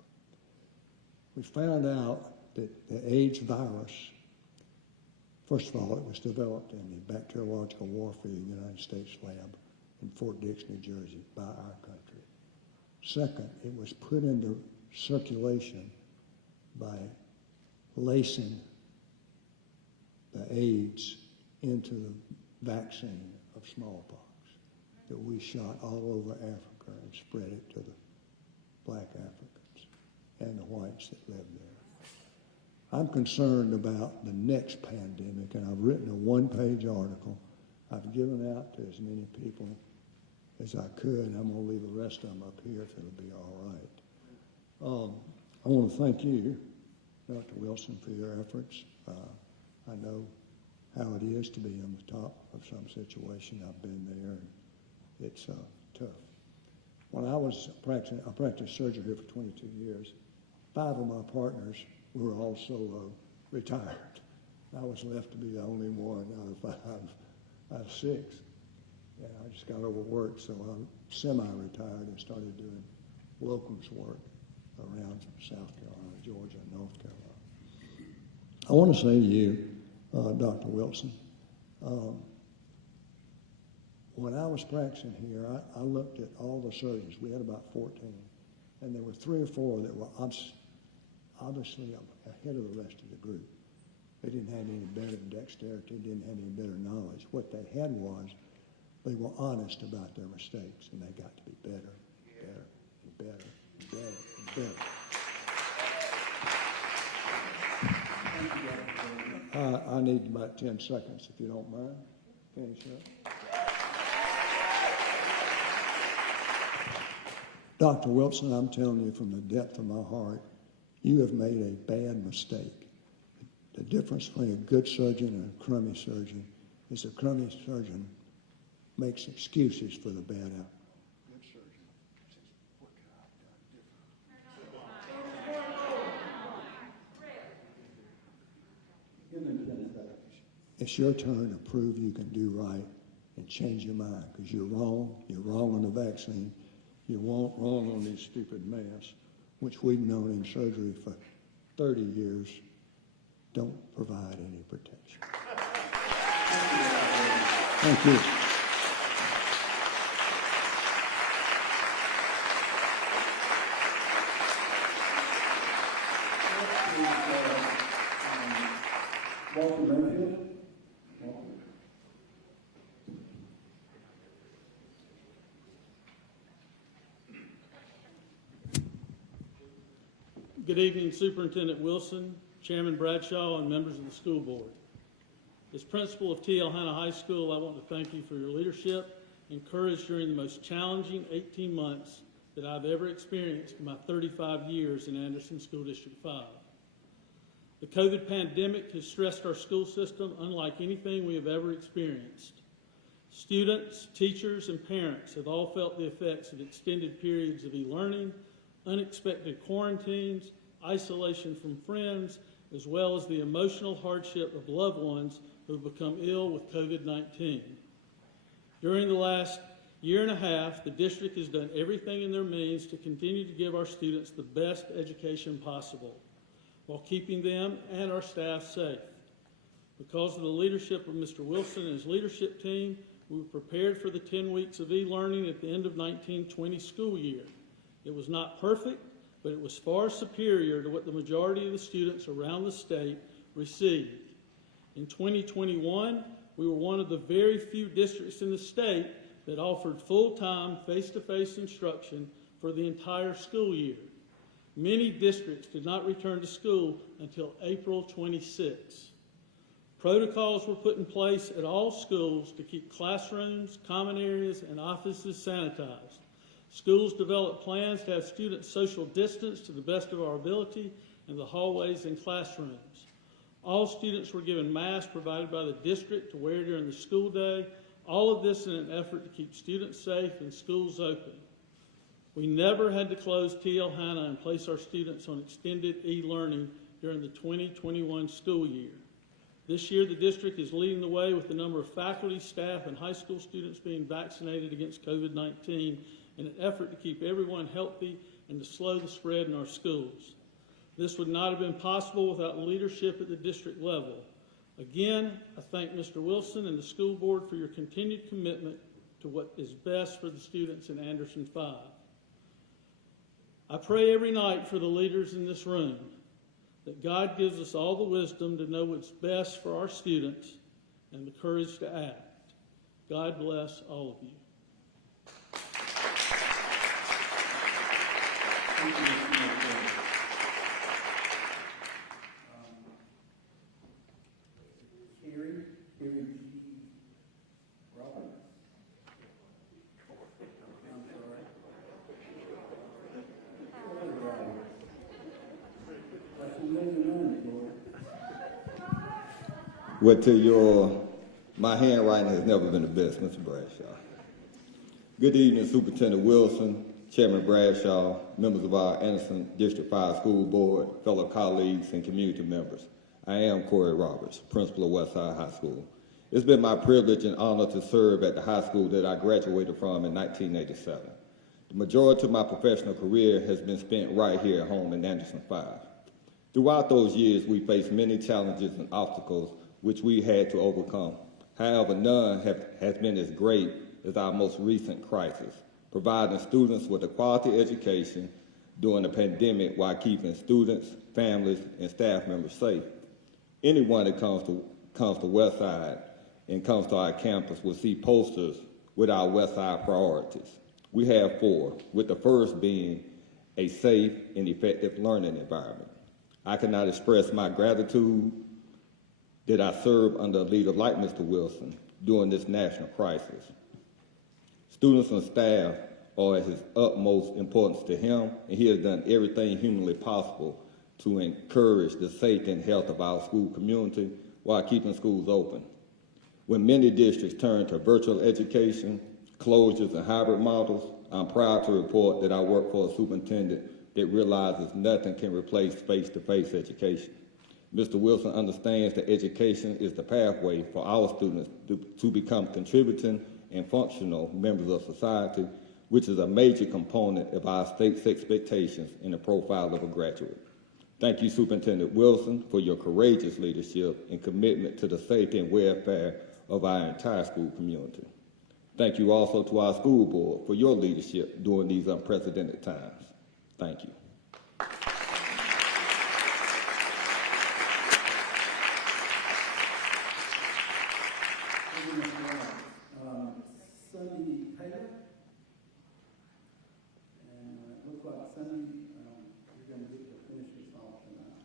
We found out that the AIDS virus, first of all, it was developed in the Bacteriological Warfare United States lab in Fort Dix, New Jersey, by our country. Second, it was put into circulation by lacing the AIDS into the vaccine of smallpox that we shot all over Africa and spread it to the black Africans and the whites that lived there. I'm concerned about the next pandemic, and I've written a 1-page article. I've given out to as many people as I could. I'm going to leave the rest of them up here if it'll be all right. I want to thank you, Dr. Wilson, for your efforts. I know how it is to be on the top of some situation. I've been there, and it's tough. When I was practicing, I practiced surgery here for 22 years. 5 of my partners were also retired. I was left to be the only one out of 6. And I just got overworked, so I'm semi-retired and started doing locums work around South Carolina, Georgia, and North Carolina. I want to say to you, Dr. Wilson, when I was practicing here, I looked at all the surgeons. We had about 14, and there were 3 or 4 that were obviously ahead of the rest of the group. They didn't have any better dexterity, didn't have any better knowledge. What they had was they were honest about their mistakes, and they got to be better, better, and better, and better, and better. I need about 10 seconds, if you don't mind. Finish up. Dr. Wilson, I'm telling you from the depth of my heart, you have made a bad mistake. The difference between a good surgeon and a crummy surgeon is a crummy surgeon makes excuses for the bad outcome. Good surgeon says, what could I have done different? It's your turn to prove you can do right and change your mind, because you're wrong. You're wrong on the vaccine. You're wrong on these stupid masks, which we've known in surgery for 30 years don't provide any protection. Thank you. Walter Mayfield. Good evening, Superintendent Wilson, Chairman Bradshaw, and members of the school board. As principal of T.L. Hanna High School, I want to thank you for your leadership and courage during the most challenging 18 months that I've ever experienced in my 35 years in Anderson School District 5. The COVID pandemic has stressed our school system unlike anything we have ever experienced. Students, teachers, and parents have all felt the effects of extended periods of e-learning, unexpected quarantines, isolation from friends, as well as the emotional hardship of loved ones who have become ill with COVID-19. During the last year and a half, the district has done everything in their means to continue to give our students the best education possible. while keeping them and our staff safe. Because of the leadership of Mr. Wilson and his leadership team, we were prepared for the 10 weeks of e-learning at the end of 1920 school year. It was not perfect, but it was far superior to what the majority of the students around the state received. In 2021, we were one of the very few districts in the state that offered full-time, face-to-face instruction for the entire school year. Many districts did not return to school until April 26. Protocols were put in place at all schools to keep classrooms, common areas, and offices sanitized. Schools developed plans to have students social distance to the best of our ability in the hallways and classrooms. All students were given masks provided by the district to wear during the school day, all of this in an effort to keep students safe and schools open. We never had to close TL Hanna and place our students on extended e-learning during the 2021 school year. This year, the district is leading the way with the number of faculty, staff, and high school students being vaccinated against COVID-19 in an effort to keep everyone healthy and to slow the spread in our schools. This would not have been possible without leadership at the district level. Again, I thank Mr. Wilson and the school board for your continued commitment to what is best for the students in Anderson 5. I pray every night for the leaders in this room that God gives us all the wisdom to know what's best for our students and the courage to act. God bless all of you. Thank you, Mr. Mayor. Carrie G. Roberts. I'm sorry. Well, to my handwriting has never been the best, Mr. Bradshaw. Good evening, Superintendent Wilson, Chairman Bradshaw, members of our Anderson District 5 School Board, fellow colleagues, and community members. I am Corey Roberts, principal of Westside High School. It's been my privilege and honor to serve at the high school that I graduated from in 1987. The majority of my professional career has been spent right here at home in Anderson 5. Throughout those years, we faced many challenges and obstacles which we had to overcome. However, none has been as great as our most recent crisis, providing students with a quality education during the pandemic while keeping students, families, and staff members safe. Anyone that comes to Westside and comes to our campus will see posters with our Westside priorities. We have 4, with the first being a safe and effective learning environment. I cannot express my gratitude that I serve under a leader like Mr. Wilson during this national crisis. Students and staff are at his utmost importance to him, and he has done everything humanly possible to encourage the safety and health of our school community while keeping schools open. When many districts turn to virtual education, closures, and hybrid models, I'm proud to report that I work for a superintendent that realizes nothing can replace face-to-face education. Mr. Wilson understands that education is the pathway for our students to become contributing and functional members of society, which is a major component of our state's expectations in the profile of a graduate. Thank you, Superintendent Wilson, for your courageous leadership and commitment to the safety and welfare of our entire school community. Thank you also to our school board for your leadership during these unprecedented times. Thank you. Sunday Taylor. And it looks like Sunday, you're going to get to finish this off tonight.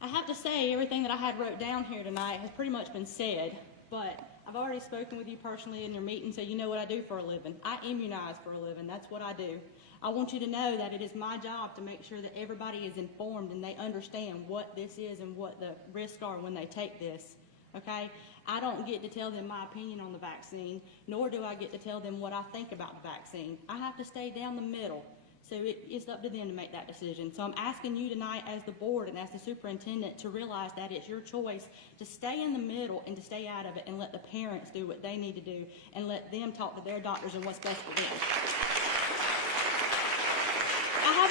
I have to say, everything that I had wrote down here tonight has pretty much been said, but I've already spoken with you personally in your meeting, so you know what I do for a living. I immunize for a living. That's what I do. I want you to know that it is my job to make sure that everybody is informed and they understand what this is and what the risks are when they take this, okay? I don't get to tell them my opinion on the vaccine, nor do I get to tell them what I think about the vaccine. I have to stay down the middle. So it's up to them to make that decision. So I'm asking you tonight as the board and as the superintendent to realize that it's your choice to stay in the middle and to stay out of it and let the parents do what they need to do and let them talk to their doctors and what's best for them.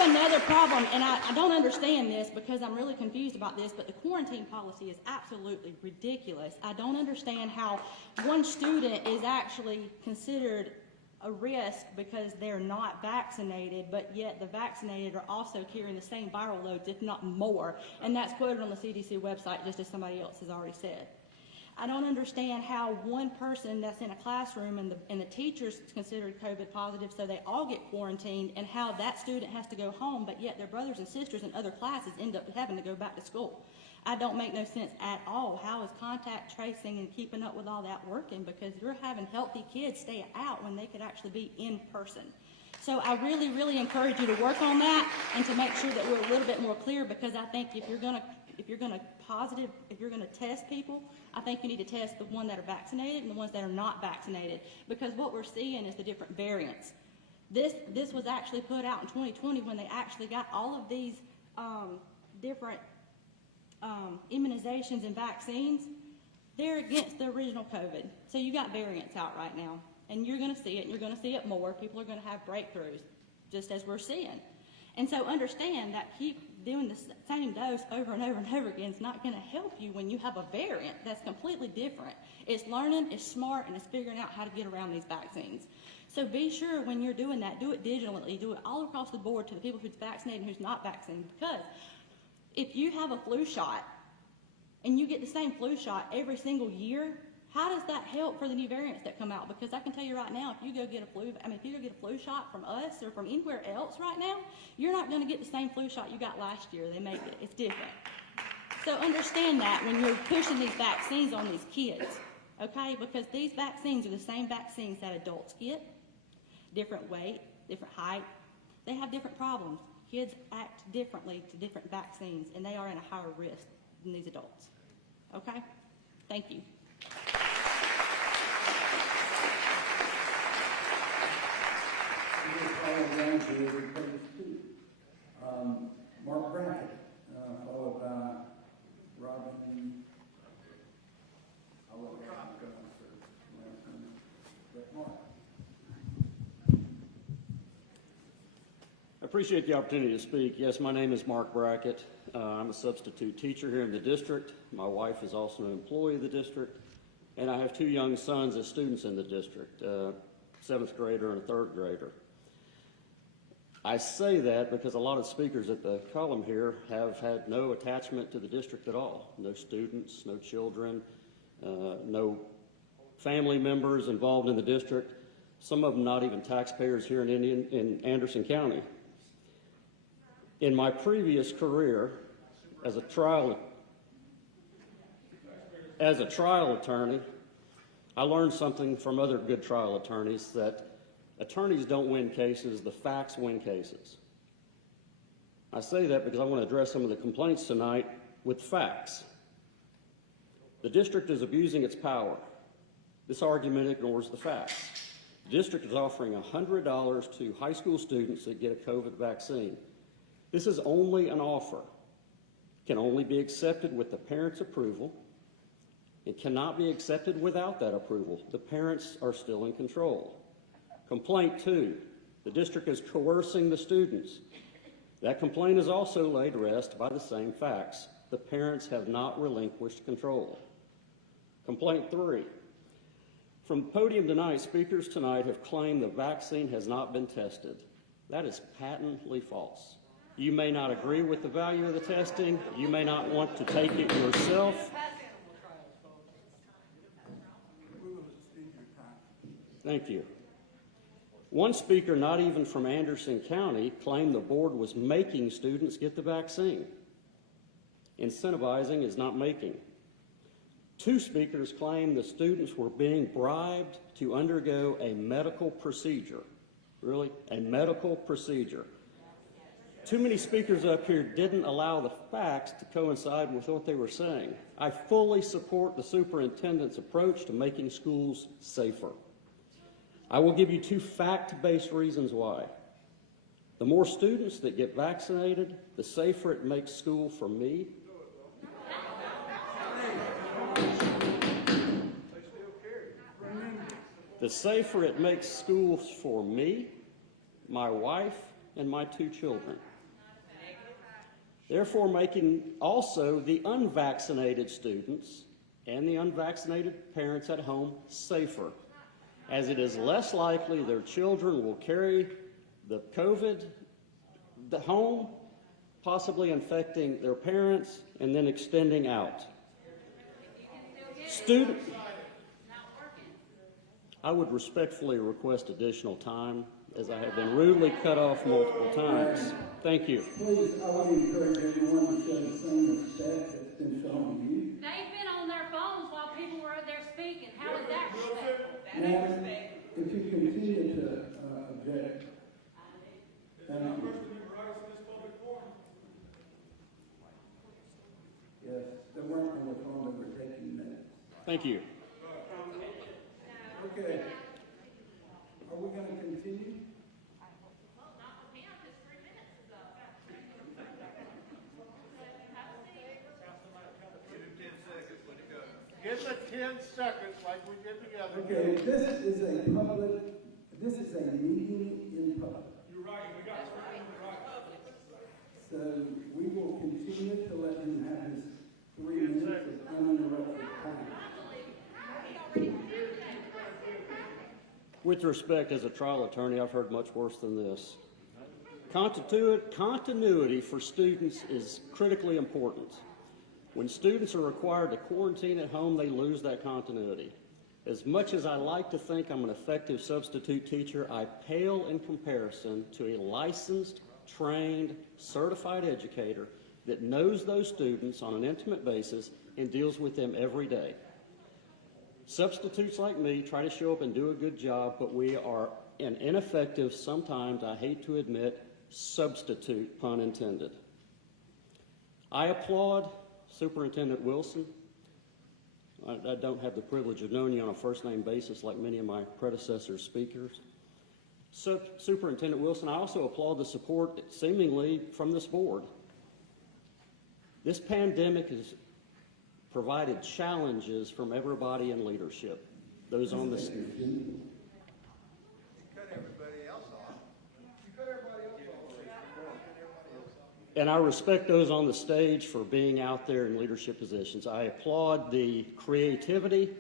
have another problem, and I don't understand this because I'm really confused about this, but the quarantine policy is absolutely ridiculous. I don't understand how one student is actually considered a risk because they're not vaccinated, but yet the vaccinated are also carrying the same viral loads, if not more, and that's quoted on the CDC website, just as somebody else has already said. I don't understand how one person that's in a classroom and the teacher's considered COVID positive, so they all get quarantined, and how that student has to go home, but yet their brothers and sisters in other classes end up having to go back to school. I don't make no sense at all. How is contact tracing and keeping up with all that working? Because you're having healthy kids stay out when they could actually be in person. So I really, really encourage you to work on that and to make sure that we're a little bit more clear, because I think if you're going to test people, I think you need to test the ones that are vaccinated and the ones that are not vaccinated, because what we're seeing is the different variants. This was actually put out in 2020 when they actually got all of these different immunizations and vaccines. They're against the original COVID. So you got variants out right now, and you're going to see it, and you're going to see it more. People are going to have breakthroughs, just as we're seeing. And so understand that keep doing the same dose over and over and over again is not going to help you when you have a variant that's completely different. It's learning, it's smart, and it's figuring out how to get around these vaccines. So be sure when you're doing that, do it digitally, do it all across the board to the people who's vaccinated and who's not vaccinated. Because if you have a flu shot and you get the same flu shot every single year, how does that help for the new variants that come out? Because I can tell you right now, if you go get a flu shot from us or from anywhere else right now, you're not going to get the same flu shot you got last year. They make it. It's different. So understand that when you're pushing these vaccines on these kids, okay? Because these vaccines are the same vaccines that adults get, different weight, different height. They have different problems. Kids act differently to different vaccines, and they are in a higher risk than these adults. Okay? Thank you. Mark Brackett, followed by Robin. I'll let Rob go first. Mark. I appreciate the opportunity to speak. Yes, my name is Mark Brackett. I'm a substitute teacher here in the district. My wife is also an employee of the district, and I have two young sons as students in the district, a 7th grader and a 3rd grader. I say that because a lot of speakers at the column here have had no attachment to the district at all. No students, no children, no family members involved in the district. Some of them not even taxpayers here in Anderson County. In my previous career as a trial attorney, I learned something from other good trial attorneys, that attorneys don't win cases, the facts win cases. I say that because I want to address some of the complaints tonight with facts. The district is abusing its power. This argument ignores the facts. The district is offering $100 to high school students that get a COVID vaccine. This is only an offer. It can only be accepted with the parents' approval. It cannot be accepted without that approval. The parents are still in control. Complaint 2, the district is coercing the students. That complaint is also laid to rest by the same facts. The parents have not relinquished control. Complaint 3, from the podium tonight, speakers tonight have claimed the vaccine has not been tested. That is patently false. You may not agree with the value of the testing. You may not want to take it yourself. Thank you. One speaker, not even from Anderson County, claimed the board was making students get the vaccine. Incentivizing is not making. 2 speakers claimed the students were being bribed to undergo a medical procedure. Really? A medical procedure. Too many speakers up here didn't allow the facts to coincide with what they were saying. I fully support the superintendent's approach to making schools safer. I will give you 2 fact-based reasons why. The more students that get vaccinated, the safer it makes school for me. The safer it makes schools for me, my wife, and my 2 children. therefore making also the unvaccinated students and the unvaccinated parents at home safer, as it is less likely their children will carry the COVID home, possibly infecting their parents and then extending out. I would respectfully request additional time, as I have been rudely cut off multiple times. Thank you. Please, I would encourage everyone to show the same respect that's been shown to you. They've been on their phones while people were out there speaking. How is that respectful? Now, if you continue to object, thank you. Yes, they weren't on the phone, they were taking minutes. Thank you. Okay. Are we going to continue? Give it 10 seconds like we did together. Okay, this is a meeting in public. You're right, we got three in the right. So we will continue to let him have his 3 minutes of uninterrupted time. With respect, as a trial attorney, I've heard much worse than this. Continuity for students is critically important. When students are required to quarantine at home, they lose that continuity. As much as I like to think I'm an effective substitute teacher, I pale in comparison to a licensed, trained, certified educator that knows those students on an intimate basis and deals with them every day. Substitutes like me try to show up and do a good job, but we are an ineffective, sometimes, I hate to admit, substitute, pun intended. I applaud Superintendent Wilson. I don't have the privilege of knowing you on a first-name basis like many of my predecessor speakers. Superintendent Wilson, I also applaud the support, seemingly, from this board. This pandemic has provided challenges from everybody in leadership. Those on the stage. And I respect those on the stage for being out there in leadership positions. I applaud the creativity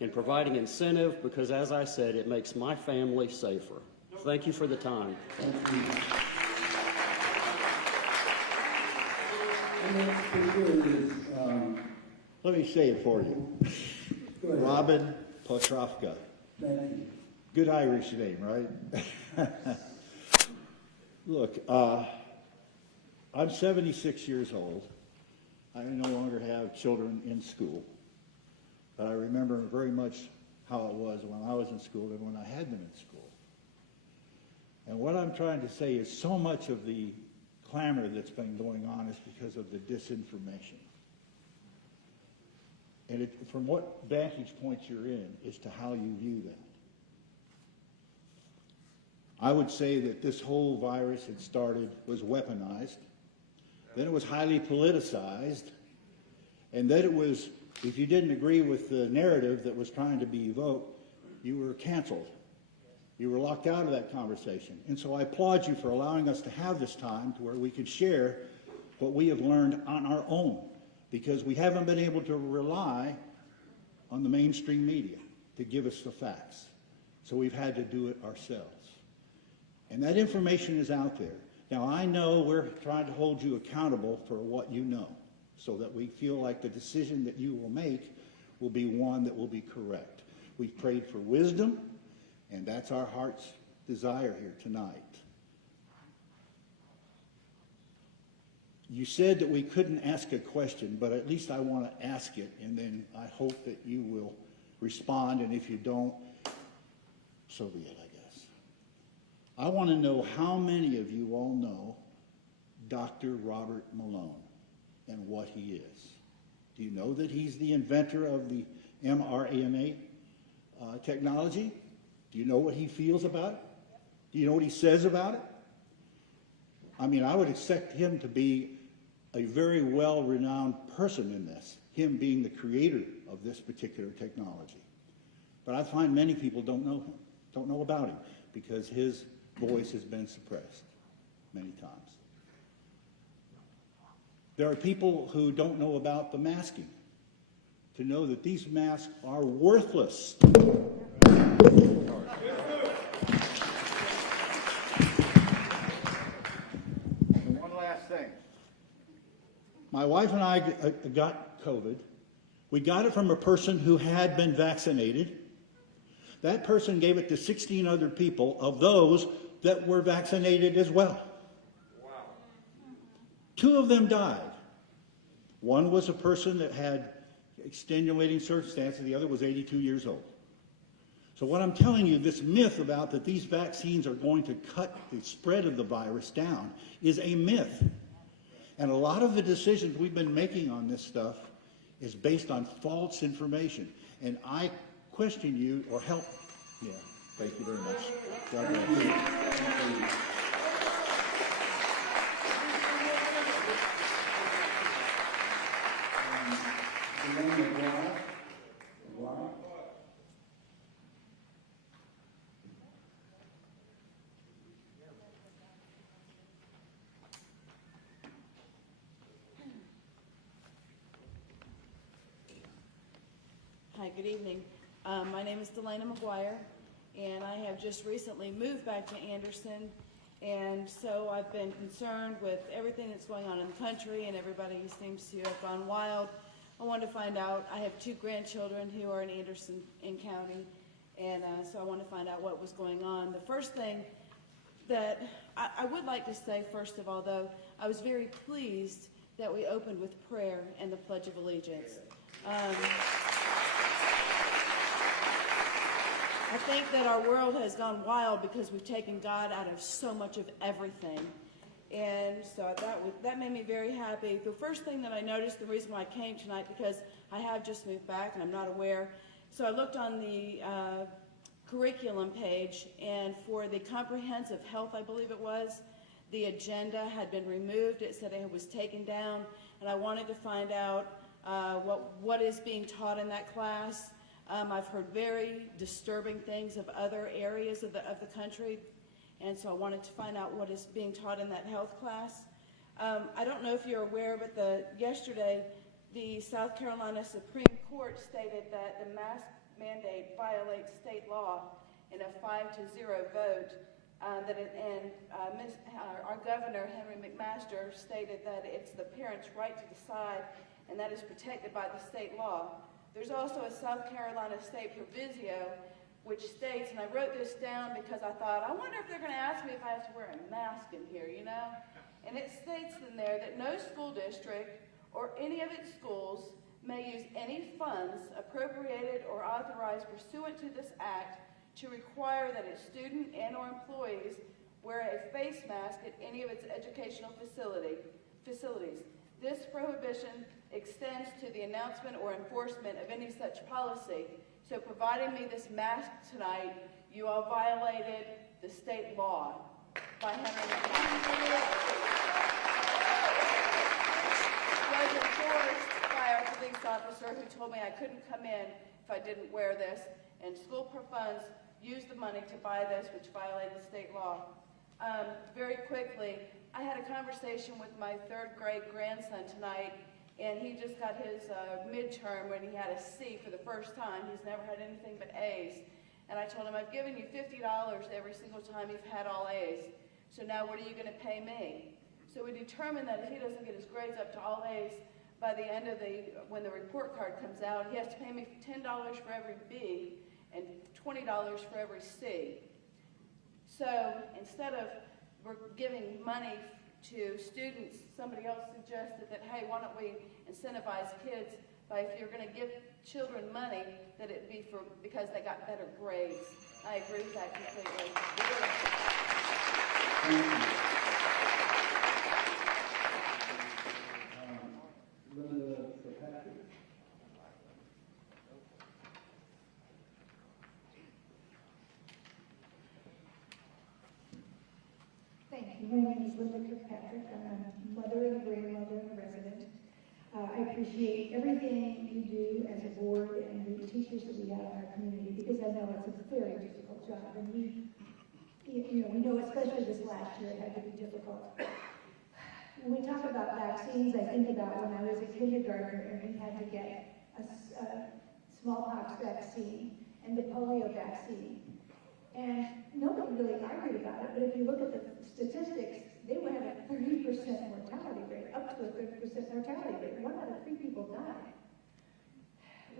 in providing incentive because, as I said, it makes my family safer. Thank you for the time. Let me say it for you. Robin Potrovka. Good Irish name, right? Look, I'm 76 years old. I no longer have children in school, but I remember very much how it was when I was in school and when I had them in school. And what I'm trying to say is so much of the clamor that's been going on is because of the disinformation. And from what vantage point you're in as to how you view that. I would say that this whole virus was weaponized, then it was highly politicized, and then it was, if you didn't agree with the narrative that was trying to be evoked, you were canceled. You were locked out of that conversation. And so I applaud you for allowing us to have this time to where we could share what we have learned on our own, because we haven't been able to rely on the mainstream media to give us the facts. So we've had to do it ourselves. And that information is out there. Now, I know we're trying to hold you accountable for what you know, so that we feel like the decision that you will make will be one that will be correct. We've prayed for wisdom, and that's our heart's desire here tonight. You said that we couldn't ask a question, but at least I want to ask it, and then I hope that you will respond, and if you don't, so be it, I guess. I want to know how many of you all know Dr. Robert Malone and what he is. Do you know that he's the inventor of the mRNA technology? Do you know what he feels about it? Do you know what he says about it? I mean, I would expect him to be a very well-renowned person in this, him being the creator of this particular technology. But I find many people don't know him, don't know about him, because his voice has been suppressed many times. There are people who don't know about the masking, to know that these masks are worthless. And one last thing. My wife and I got COVID. We got it from a person who had been vaccinated. That person gave it to 16 other people, of those that were vaccinated as well. Wow. 2 of them died. One was a person that had extenuating circumstances. The other was 82 years old. So what I'm telling you, this myth about that these vaccines are going to cut the spread of the virus down is a myth. And a lot of the decisions we've been making on this stuff is based on false information. And I question you or help. Yeah, thank you very much. God bless you. Hi, good evening. My name is Delana McGuire, and I have just recently moved back to Anderson, and so I've been concerned with everything that's going on in the country, and everybody seems to have gone wild. I wanted to find out, I have 2 grandchildren who are in Anderson County, and so I wanted to find out what was going on. The first thing that I would like to say, first of all, though, I was very pleased that we opened with prayer and the Pledge of Allegiance. I think that our world has gone wild because we've taken God out of so much of everything. And so that made me very happy. The first thing that I noticed, the reason why I came tonight, because I have just moved back and I'm not aware. So I looked on the curriculum page, and for the comprehensive health, I believe it was, the agenda had been removed. It said it was taken down, and I wanted to find out what is being taught in that class. I've heard very disturbing things of other areas of the country, and so I wanted to find out what is being taught in that health class. I don't know if you're aware, but yesterday the South Carolina Supreme Court stated that the mask mandate violates state law in a 5-0 vote. Our governor, Henry McMaster, stated that it's the parents' right to decide, and that is protected by the state law. There's also a South Carolina state proviso which states, and I wrote this down because I thought, I wonder if they're going to ask me if I have to wear a mask in here, you know? And it states in there that no school district or any of its schools may use any funds appropriated or authorized pursuant to this act to require that its student and or employees wear a face mask at any of its educational facilities. This prohibition extends to the announcement or enforcement of any such policy. So providing me this mask tonight, you all violated the state law by Henry McMaster. Was enforced by our police officer who told me I couldn't come in if I didn't wear this, and school funds used the money to buy this, which violated state law. Very quickly, I had a conversation with my 3rd grade grandson tonight, and he just got his midterm when he had a C for the first time. He's never had anything but A's. And I told him, I've given you $50 every single time you've had all A's. So now what are you going to pay me? So we determined that if he doesn't get his grades up to all A's by the end of when the report card comes out, he has to pay me $10 for every B and $20 for every C. So instead of giving money to students, somebody else suggested that, hey, why don't we incentivize kids by, if you're going to give children money, that it be because they got better grades. I agree with that completely. Thank you. My name is Linda Kirkpatrick. I'm a mother and a grandmother and a resident. I appreciate everything you do as a board and the teachers that we have in our community, because I know it's a very difficult job, and we know especially this last year it had to be difficult. When we talk about vaccines, I think about when I was a kindergartner and we had to get a smallpox vaccine and the polio vaccine. And nobody really argued about it, but if you look at the statistics, they would have a 30% mortality rate, up to a 30% mortality rate. 1 out of 3 people died.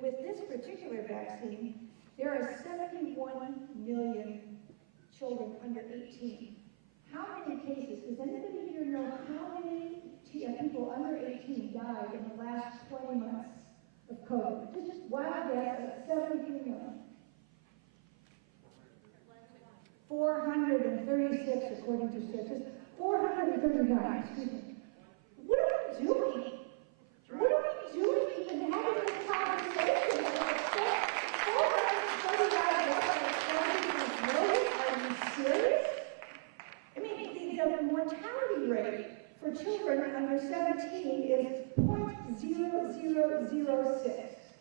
With this particular vaccine, there are 71 million children under 18. How many cases, does anybody here know how many people under 18 died in the last 20 months of COVID? Just wild guess, 73 million. 436 according to statistics. 439, excuse me. What are we doing? What are we doing even having this conversation? 439 are you serious? I mean, the mortality rate for children under 17 is 0.0006.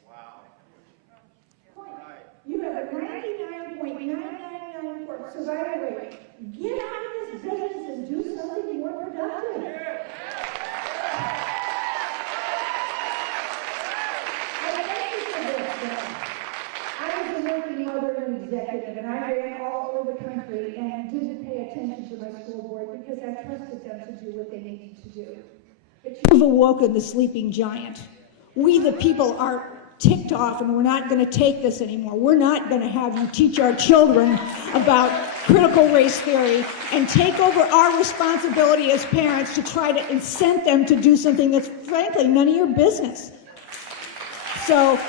Wow. You have a 99.999% survival rate. Get out of this business and do something more productive. I was a working mother and executive, and I ran all over the country and didn't pay attention to my school board because I trusted them to do what they needed to do. But you've awoken the sleeping giant. We, the people, are ticked off, and we're not going to take this anymore. We're not going to have you teach our children about critical race theory and take over our responsibility as parents to try to incent them to do something that's frankly none of your business. So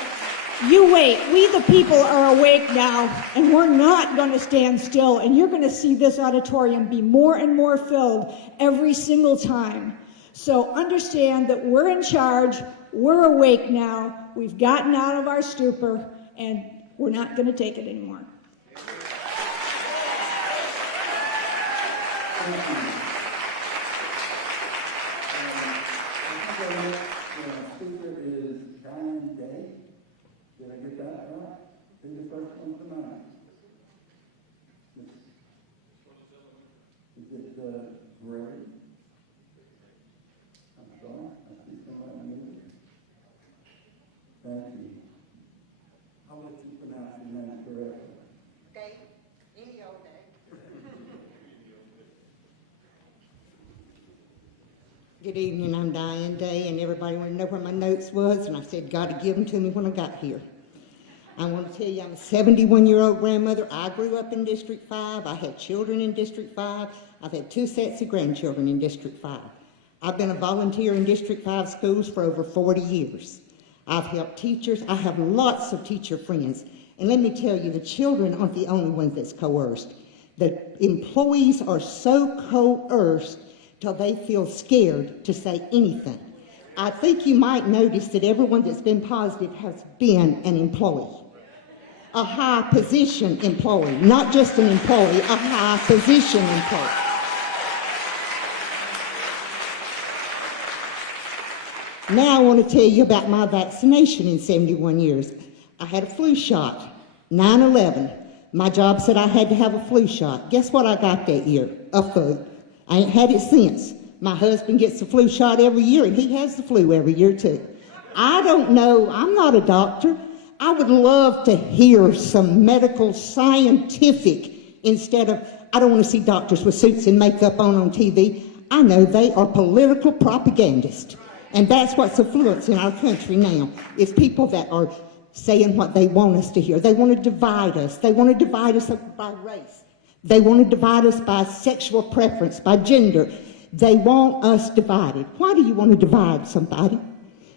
you wait. We, the people, are awake now, and we're not going to stand still, and you're going to see this auditorium be more and more filled every single time. So understand that we're in charge. We're awake now. We've gotten out of our stupor, and we're not going to take it anymore. Speaker is Diane Day. Did I get that right? Who's the first one tonight? Is it Gray? I'm sorry, I see somebody moving. Thank you. I'll let you pronounce your name correctly. Okay, any old day. Good evening, I'm Diane Day, and everybody wanted to know where my notes was, and I said, God to give them to me when I got here. I want to tell you, I'm a 71-year-old grandmother. I grew up in District 5. I had children in District 5. I've had 2 sets of grandchildren in District 5. I've been a volunteer in District 5 schools for over 40 years. I've helped teachers. I have lots of teacher friends. And let me tell you, the children aren't the only ones that's coerced. The employees are so coerced till they feel scared to say anything. I think you might notice that everyone that's been positive has been an employee. A high position employee, not just an employee, a high position employee. Now I want to tell you about my vaccination in 71 years. I had a flu shot, 9/11. My job said I had to have a flu shot. Guess what I got that year? A flu. I ain't had it since. My husband gets the flu shot every year, and he has the flu every year too. I don't know, I'm not a doctor. I would love to hear some medical, scientific, instead of, I don't want to see doctors with suits and makeup on TV. I know they are political propagandists. And that's what's affluent in our country now, is people that are saying what they want us to hear. They want to divide us. They want to divide us by race. They want to divide us by sexual preference, by gender. They want us divided. Why do you want to divide somebody?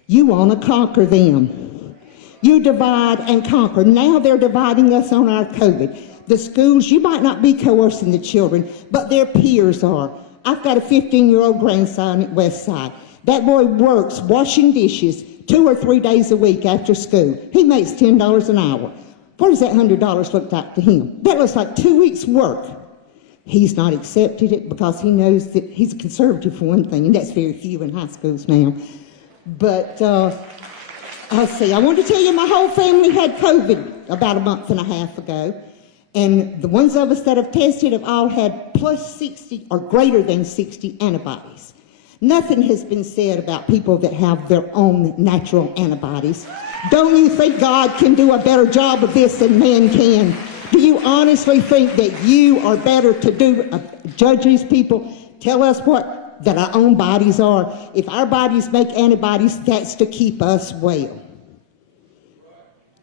You want to conquer them. You divide and conquer. Now they're dividing us on our COVID. The schools, you might not be coercing the children, but their peers are. I've got a 15-year-old grandson at Westside. That boy works washing dishes 2 or 3 days a week after school. He makes $10 an hour. What does that $100 look like to him? That looks like 2 weeks' work. He's not accepted it because he knows that he's a conservative for one thing, and that's very few in high schools now. But let's see, I want to tell you my whole family had COVID about a month and a half ago, and the ones of us that have tested have all had plus 60 or greater than 60 antibodies. Nothing has been said about people that have their own natural antibodies. Don't you think God can do a better job of this than man can? Do you honestly think that you are better to judge these people? Tell us that our own bodies are. If our bodies make antibodies, that's to keep us well.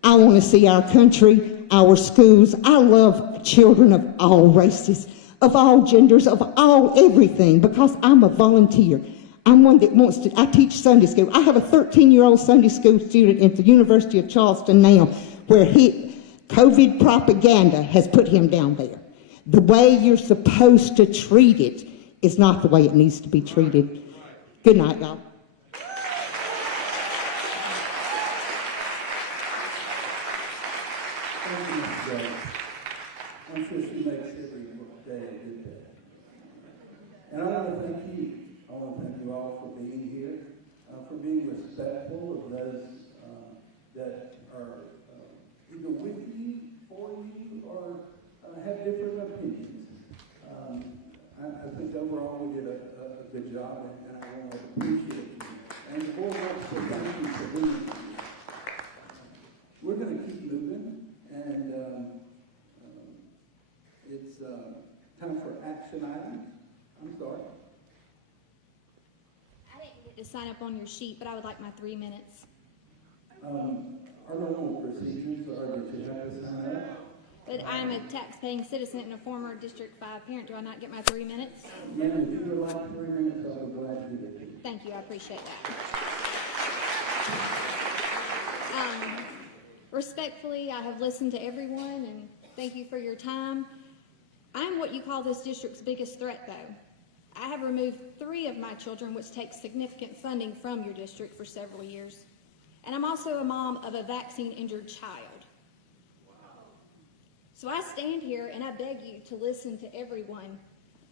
I want to see our country, our schools. I love children of all races, of all genders, of all everything, because I'm a volunteer. I'm one that wants to, I teach Sunday school. I have a 13-year-old Sunday school student at the University of Charleston now, where COVID propaganda has put him down there. The way you're supposed to treat it is not the way it needs to be treated. Good night, y'all. I'm sure she makes every day a good day. And I want to thank you. I want to thank you all for being here, for being respectful of those that are either with you, for you, or have different opinions. I think overall we did a good job, and I want to appreciate you. And the board wants to thank you for being here. We're going to keep moving, and it's time for action items. I'm sorry. I didn't get to sign up on your sheet, but I would like my 3 minutes. Our normal procedures are that you have to sign up. But I'm a tax-paying citizen and a former District 5 parent. Do I not get my 3 minutes? Ma'am, if you would like 3 minutes, I'll be glad to do that. Thank you. I appreciate that. Respectfully, I have listened to everyone, and thank you for your time. I'm what you call this district's biggest threat, though. I have removed 3 of my children, which takes significant funding from your district for several years. And I'm also a mom of a vaccine-injured child. So I stand here and I beg you to listen to everyone,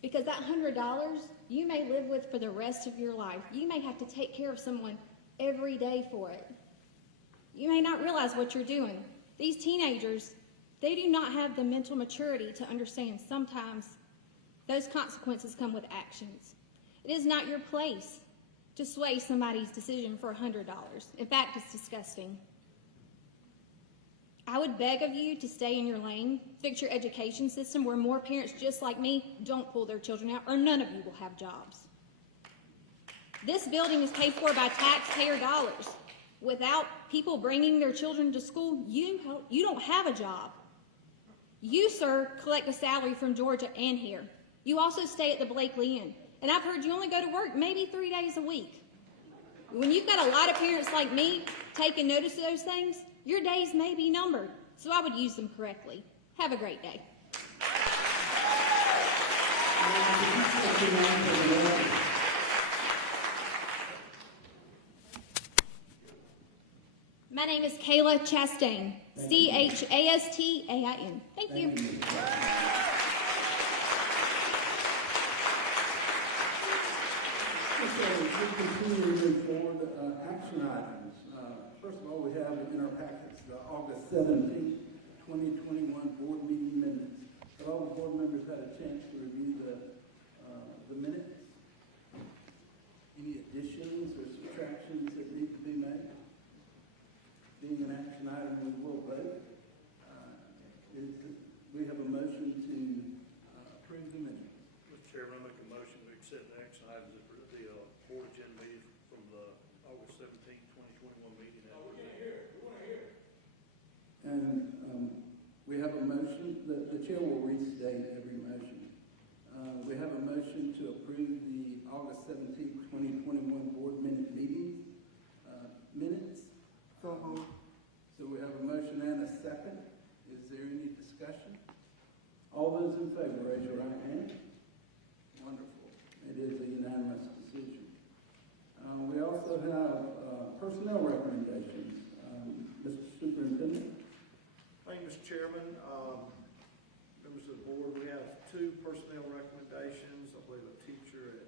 because that $100 you may live with for the rest of your life. You may have to take care of someone every day for it. You may not realize what you're doing. These teenagers, they do not have the mental maturity to understand sometimes those consequences come with actions. It is not your place to sway somebody's decision for $100. In fact, it's disgusting. I would beg of you to stay in your lane, fix your education system where more parents just like me don't pull their children out, or none of you will have jobs. This building is paid for by taxpayer dollars. Without people bringing their children to school, you don't have a job. You, sir, collect a salary from Georgia and here. You also stay at the Blakely Inn. And I've heard you only go to work maybe 3 days a week. When you've got a lot of parents like me taking notice of those things, your days may be numbered. So I would use them correctly. Have a great day. My name is Kayla Chastain, Chastain. Thank you. Okay, we continue to move forward. Action items. First of all, we have in our packets the August 17th, 2021 board meeting minutes. Have all the board members had a chance to review the minutes? Any additions or subtractions that need to be made? Being an action item, we will vote. We have a motion to approve the minutes. Mr. Chairman, I make a motion to accept the action items of the board agenda meeting from the August 17th, 2021 meeting. And we have a motion, the chair will restate every motion. We have a motion to approve the August 17th, 2021 board minutes. So we have a motion and a second. Is there any discussion? All those in favor, raise your right hand. Wonderful. It is a unanimous decision. We also have personnel recommendations. Mr. Superintendent. Thank you, Mr. Chairman. Members of the board, we have 2 personnel recommendations. I believe a teacher at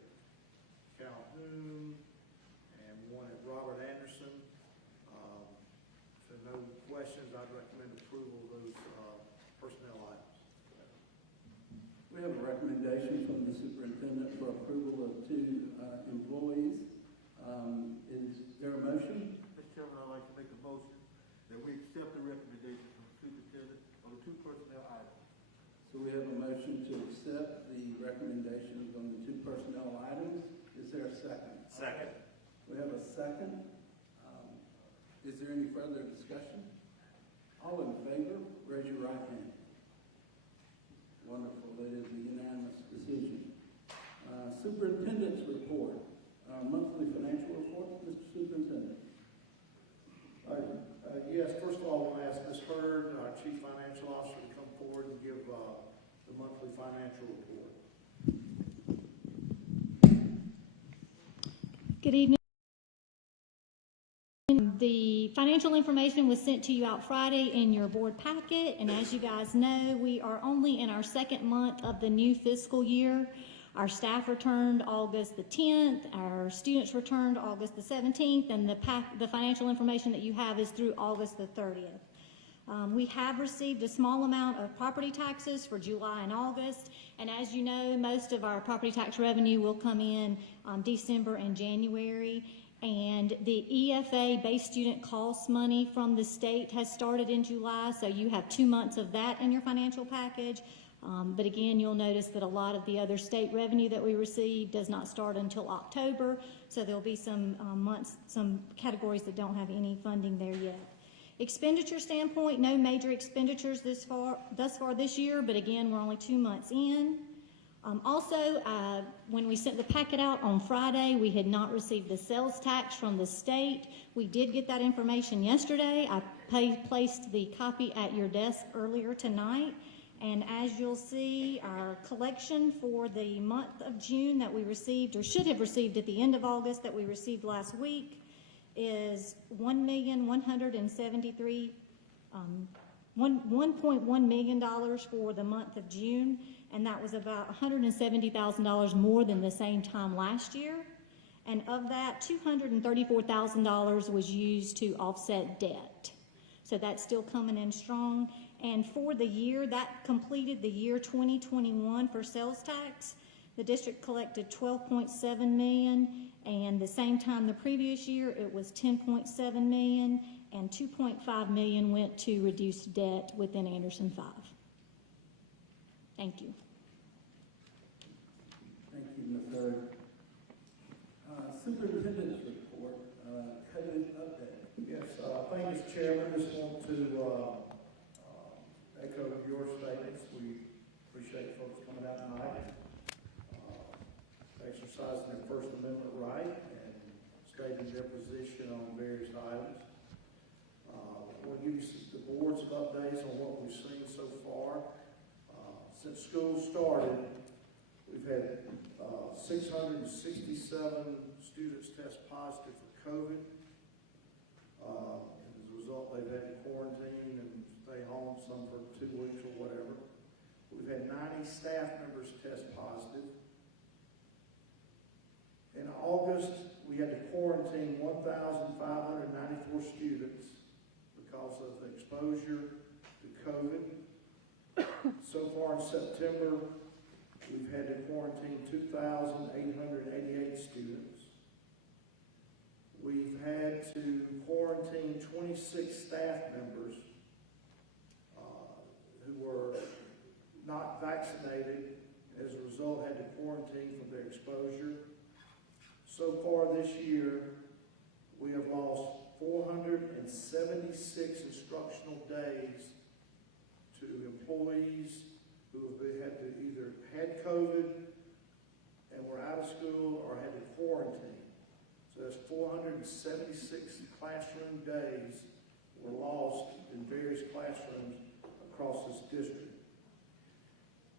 Calhoun and one at Robert Anderson. If there are no questions, I'd recommend approval of those personnel items. We have a recommendation from the superintendent for approval of 2 employees. Is there a motion? Mr. Chairman, I'd like to make a motion that we accept the recommendation from the superintendent on the 2 personnel items. So we have a motion to accept the recommendations on the 2 personnel items. Is there a second? Second. We have a second. Is there any further discussion? All in favor, raise your right hand. Wonderful. It is a unanimous decision. Superintendent's report. Monthly financial report, Mr. Superintendent. Yes, first of all, I want to ask Ms. Hurd, our Chief Financial Officer, to come forward and give the monthly financial report. Good evening. The financial information was sent to you out Friday in your board packet, and as you guys know, we are only in our 2nd month of the new fiscal year. Our staff returned August the 10th, our students returned August the 17th, and the financial information that you have is through August the 30th. We have received a small amount of property taxes for July and August, and as you know, most of our property tax revenue will come in December and January. And the EFA, base student cost money from the state, has started in July, so you have 2 months of that in your financial package. But again, you'll notice that a lot of the other state revenue that we receive does not start until October, so there'll be some months, some categories that don't have any funding there yet. Expenditure standpoint, no major expenditures thus far this year, but again, we're only 2 months in. Also, when we sent the packet out on Friday, we had not received the sales tax from the state. We did get that information yesterday. I placed the copy at your desk earlier tonight. And as you'll see, our collection for the month of June that we received, or should have received at the end of August that we received last week, is $1.1 million for the month of June, and that was about $170,000 more than the same time last year. And of that, $234,000 was used to offset debt. So that's still coming in strong. And for the year, that completed the year 2021 for sales tax. The district collected $12.7 million, and the same time the previous year, it was $10.7 million, and $2.5 million went to reduce debt within Anderson 5. Thank you. Thank you, Ms. Hurd. Superintendent's report, COVID update. Yes, thank you, Mr. Chairman. Just want to echo your statements. We appreciate folks coming out tonight, exercising their First Amendment right and stating their position on various items. We'll give you the board some updates on what we've seen so far. Since school started, we've had 667 students test positive for COVID. As a result, they've had to quarantine and stay home, some for 2 weeks or whatever. We've had 90 staff members test positive. In August, we had to quarantine 1,594 students because of the exposure to COVID. So far in September, we've had to quarantine 2,888 students. We've had to quarantine 26 staff members who were not vaccinated, as a result had to quarantine from their exposure. So far this year, we have lost 476 instructional days to employees who have had to either had COVID and were out of school or had to quarantine. So that's 476 classroom days were lost in various classrooms across this district.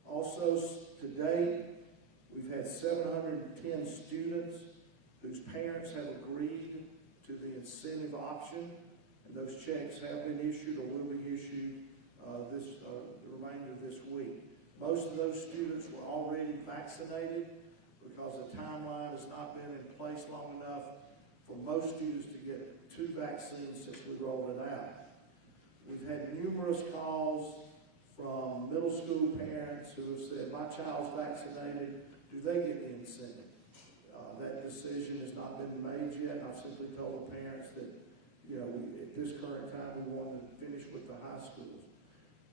Also, to date, we've had 710 students whose parents have agreed to the incentive option, and those checks have been issued or will be issued the remainder of this week. Most of those students were already vaccinated because the timeline has not been in place long enough for most students to get 2 vaccines since we rolled it out. We've had numerous calls from middle school parents who have said, my child's vaccinated, do they get the incentive? That decision has not been made yet. I've simply told the parents that, at this current time, we want to finish with the high schools.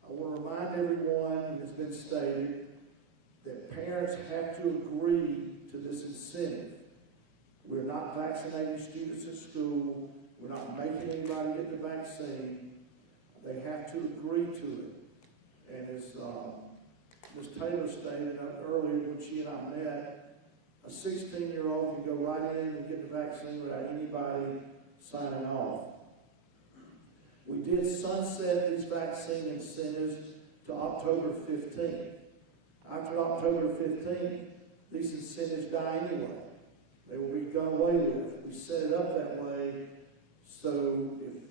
I want to remind everyone, and it's been stated, that parents have to agree to this incentive. We're not vaccinating students in school. We're not making anybody get the vaccine. They have to agree to it. And as Ms. Taylor stated earlier when she and I met, a 16-year-old can go right in and get the vaccine without anybody signing off. We did sunset these vaccine incentives to October 15th. After October 15th, these incentives die anyway. They will be done away with. We set it up that way so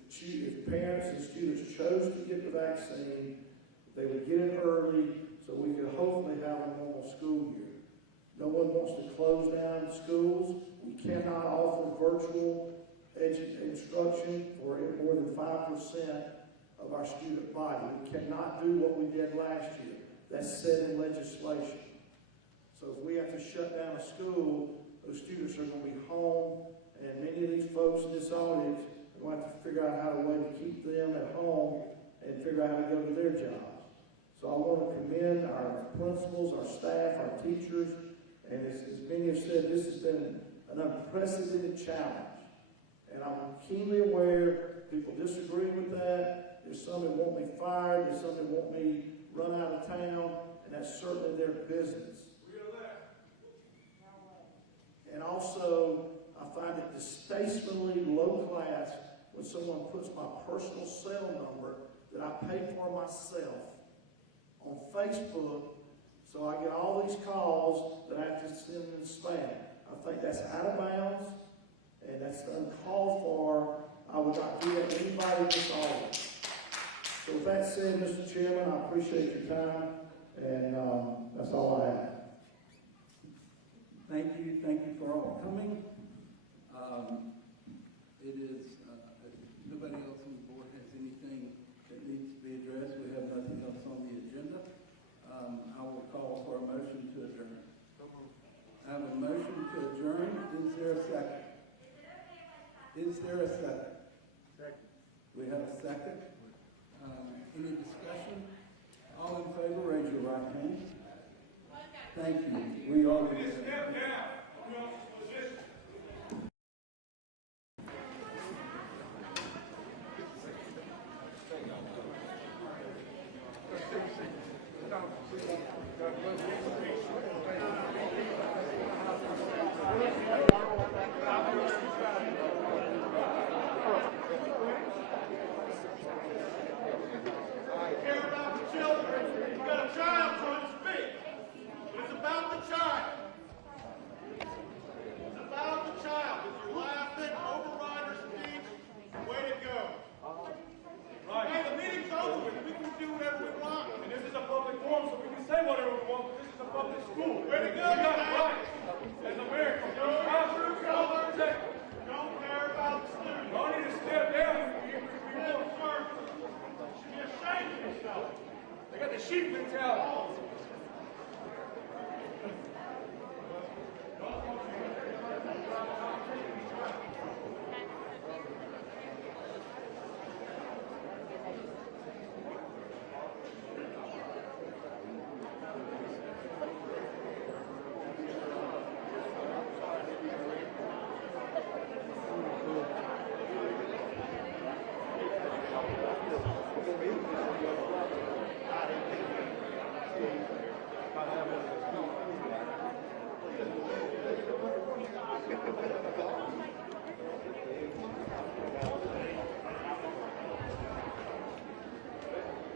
if parents and students chose to get the vaccine, they would get it early so we could hopefully have a normal school year. No one wants to close down schools. We cannot offer virtual instruction for more than 5% of our student body. We cannot do what we did last year. That's set in legislation. So if we have to shut down a school, those students are going to be home, and many of these folks in this audience are going to have to figure out how to keep them at home and figure out how to go to their jobs. So I want to commend our principals, our staff, our teachers, and as many have said, this has been an unprecedented challenge. And I'm keenly aware people disagree with that. There's some that want me fired. There's some that want me run out of town, and that's certainly their business. And also, I find it distastefully low class when someone puts my personal cell number that I pay for myself on Facebook, so I get all these calls that I have to send in spam. I think that's out of bounds, and that's uncalled for. I would not do that to anybody in this audience. So with that said, Mr. Chairman, I appreciate your time, and that's all I have. Thank you for all coming. It is, if nobody else on the board has anything that needs to be addressed, we have nothing else on the agenda. I will call for a motion to adjourn. I have a motion to adjourn. Is there a second? Is there a second? Second. We have a second. Any discussion? All in favor, raise your right hand. Thank you. We are adjourned. Say whatever we want, but this is a public school. Way to go!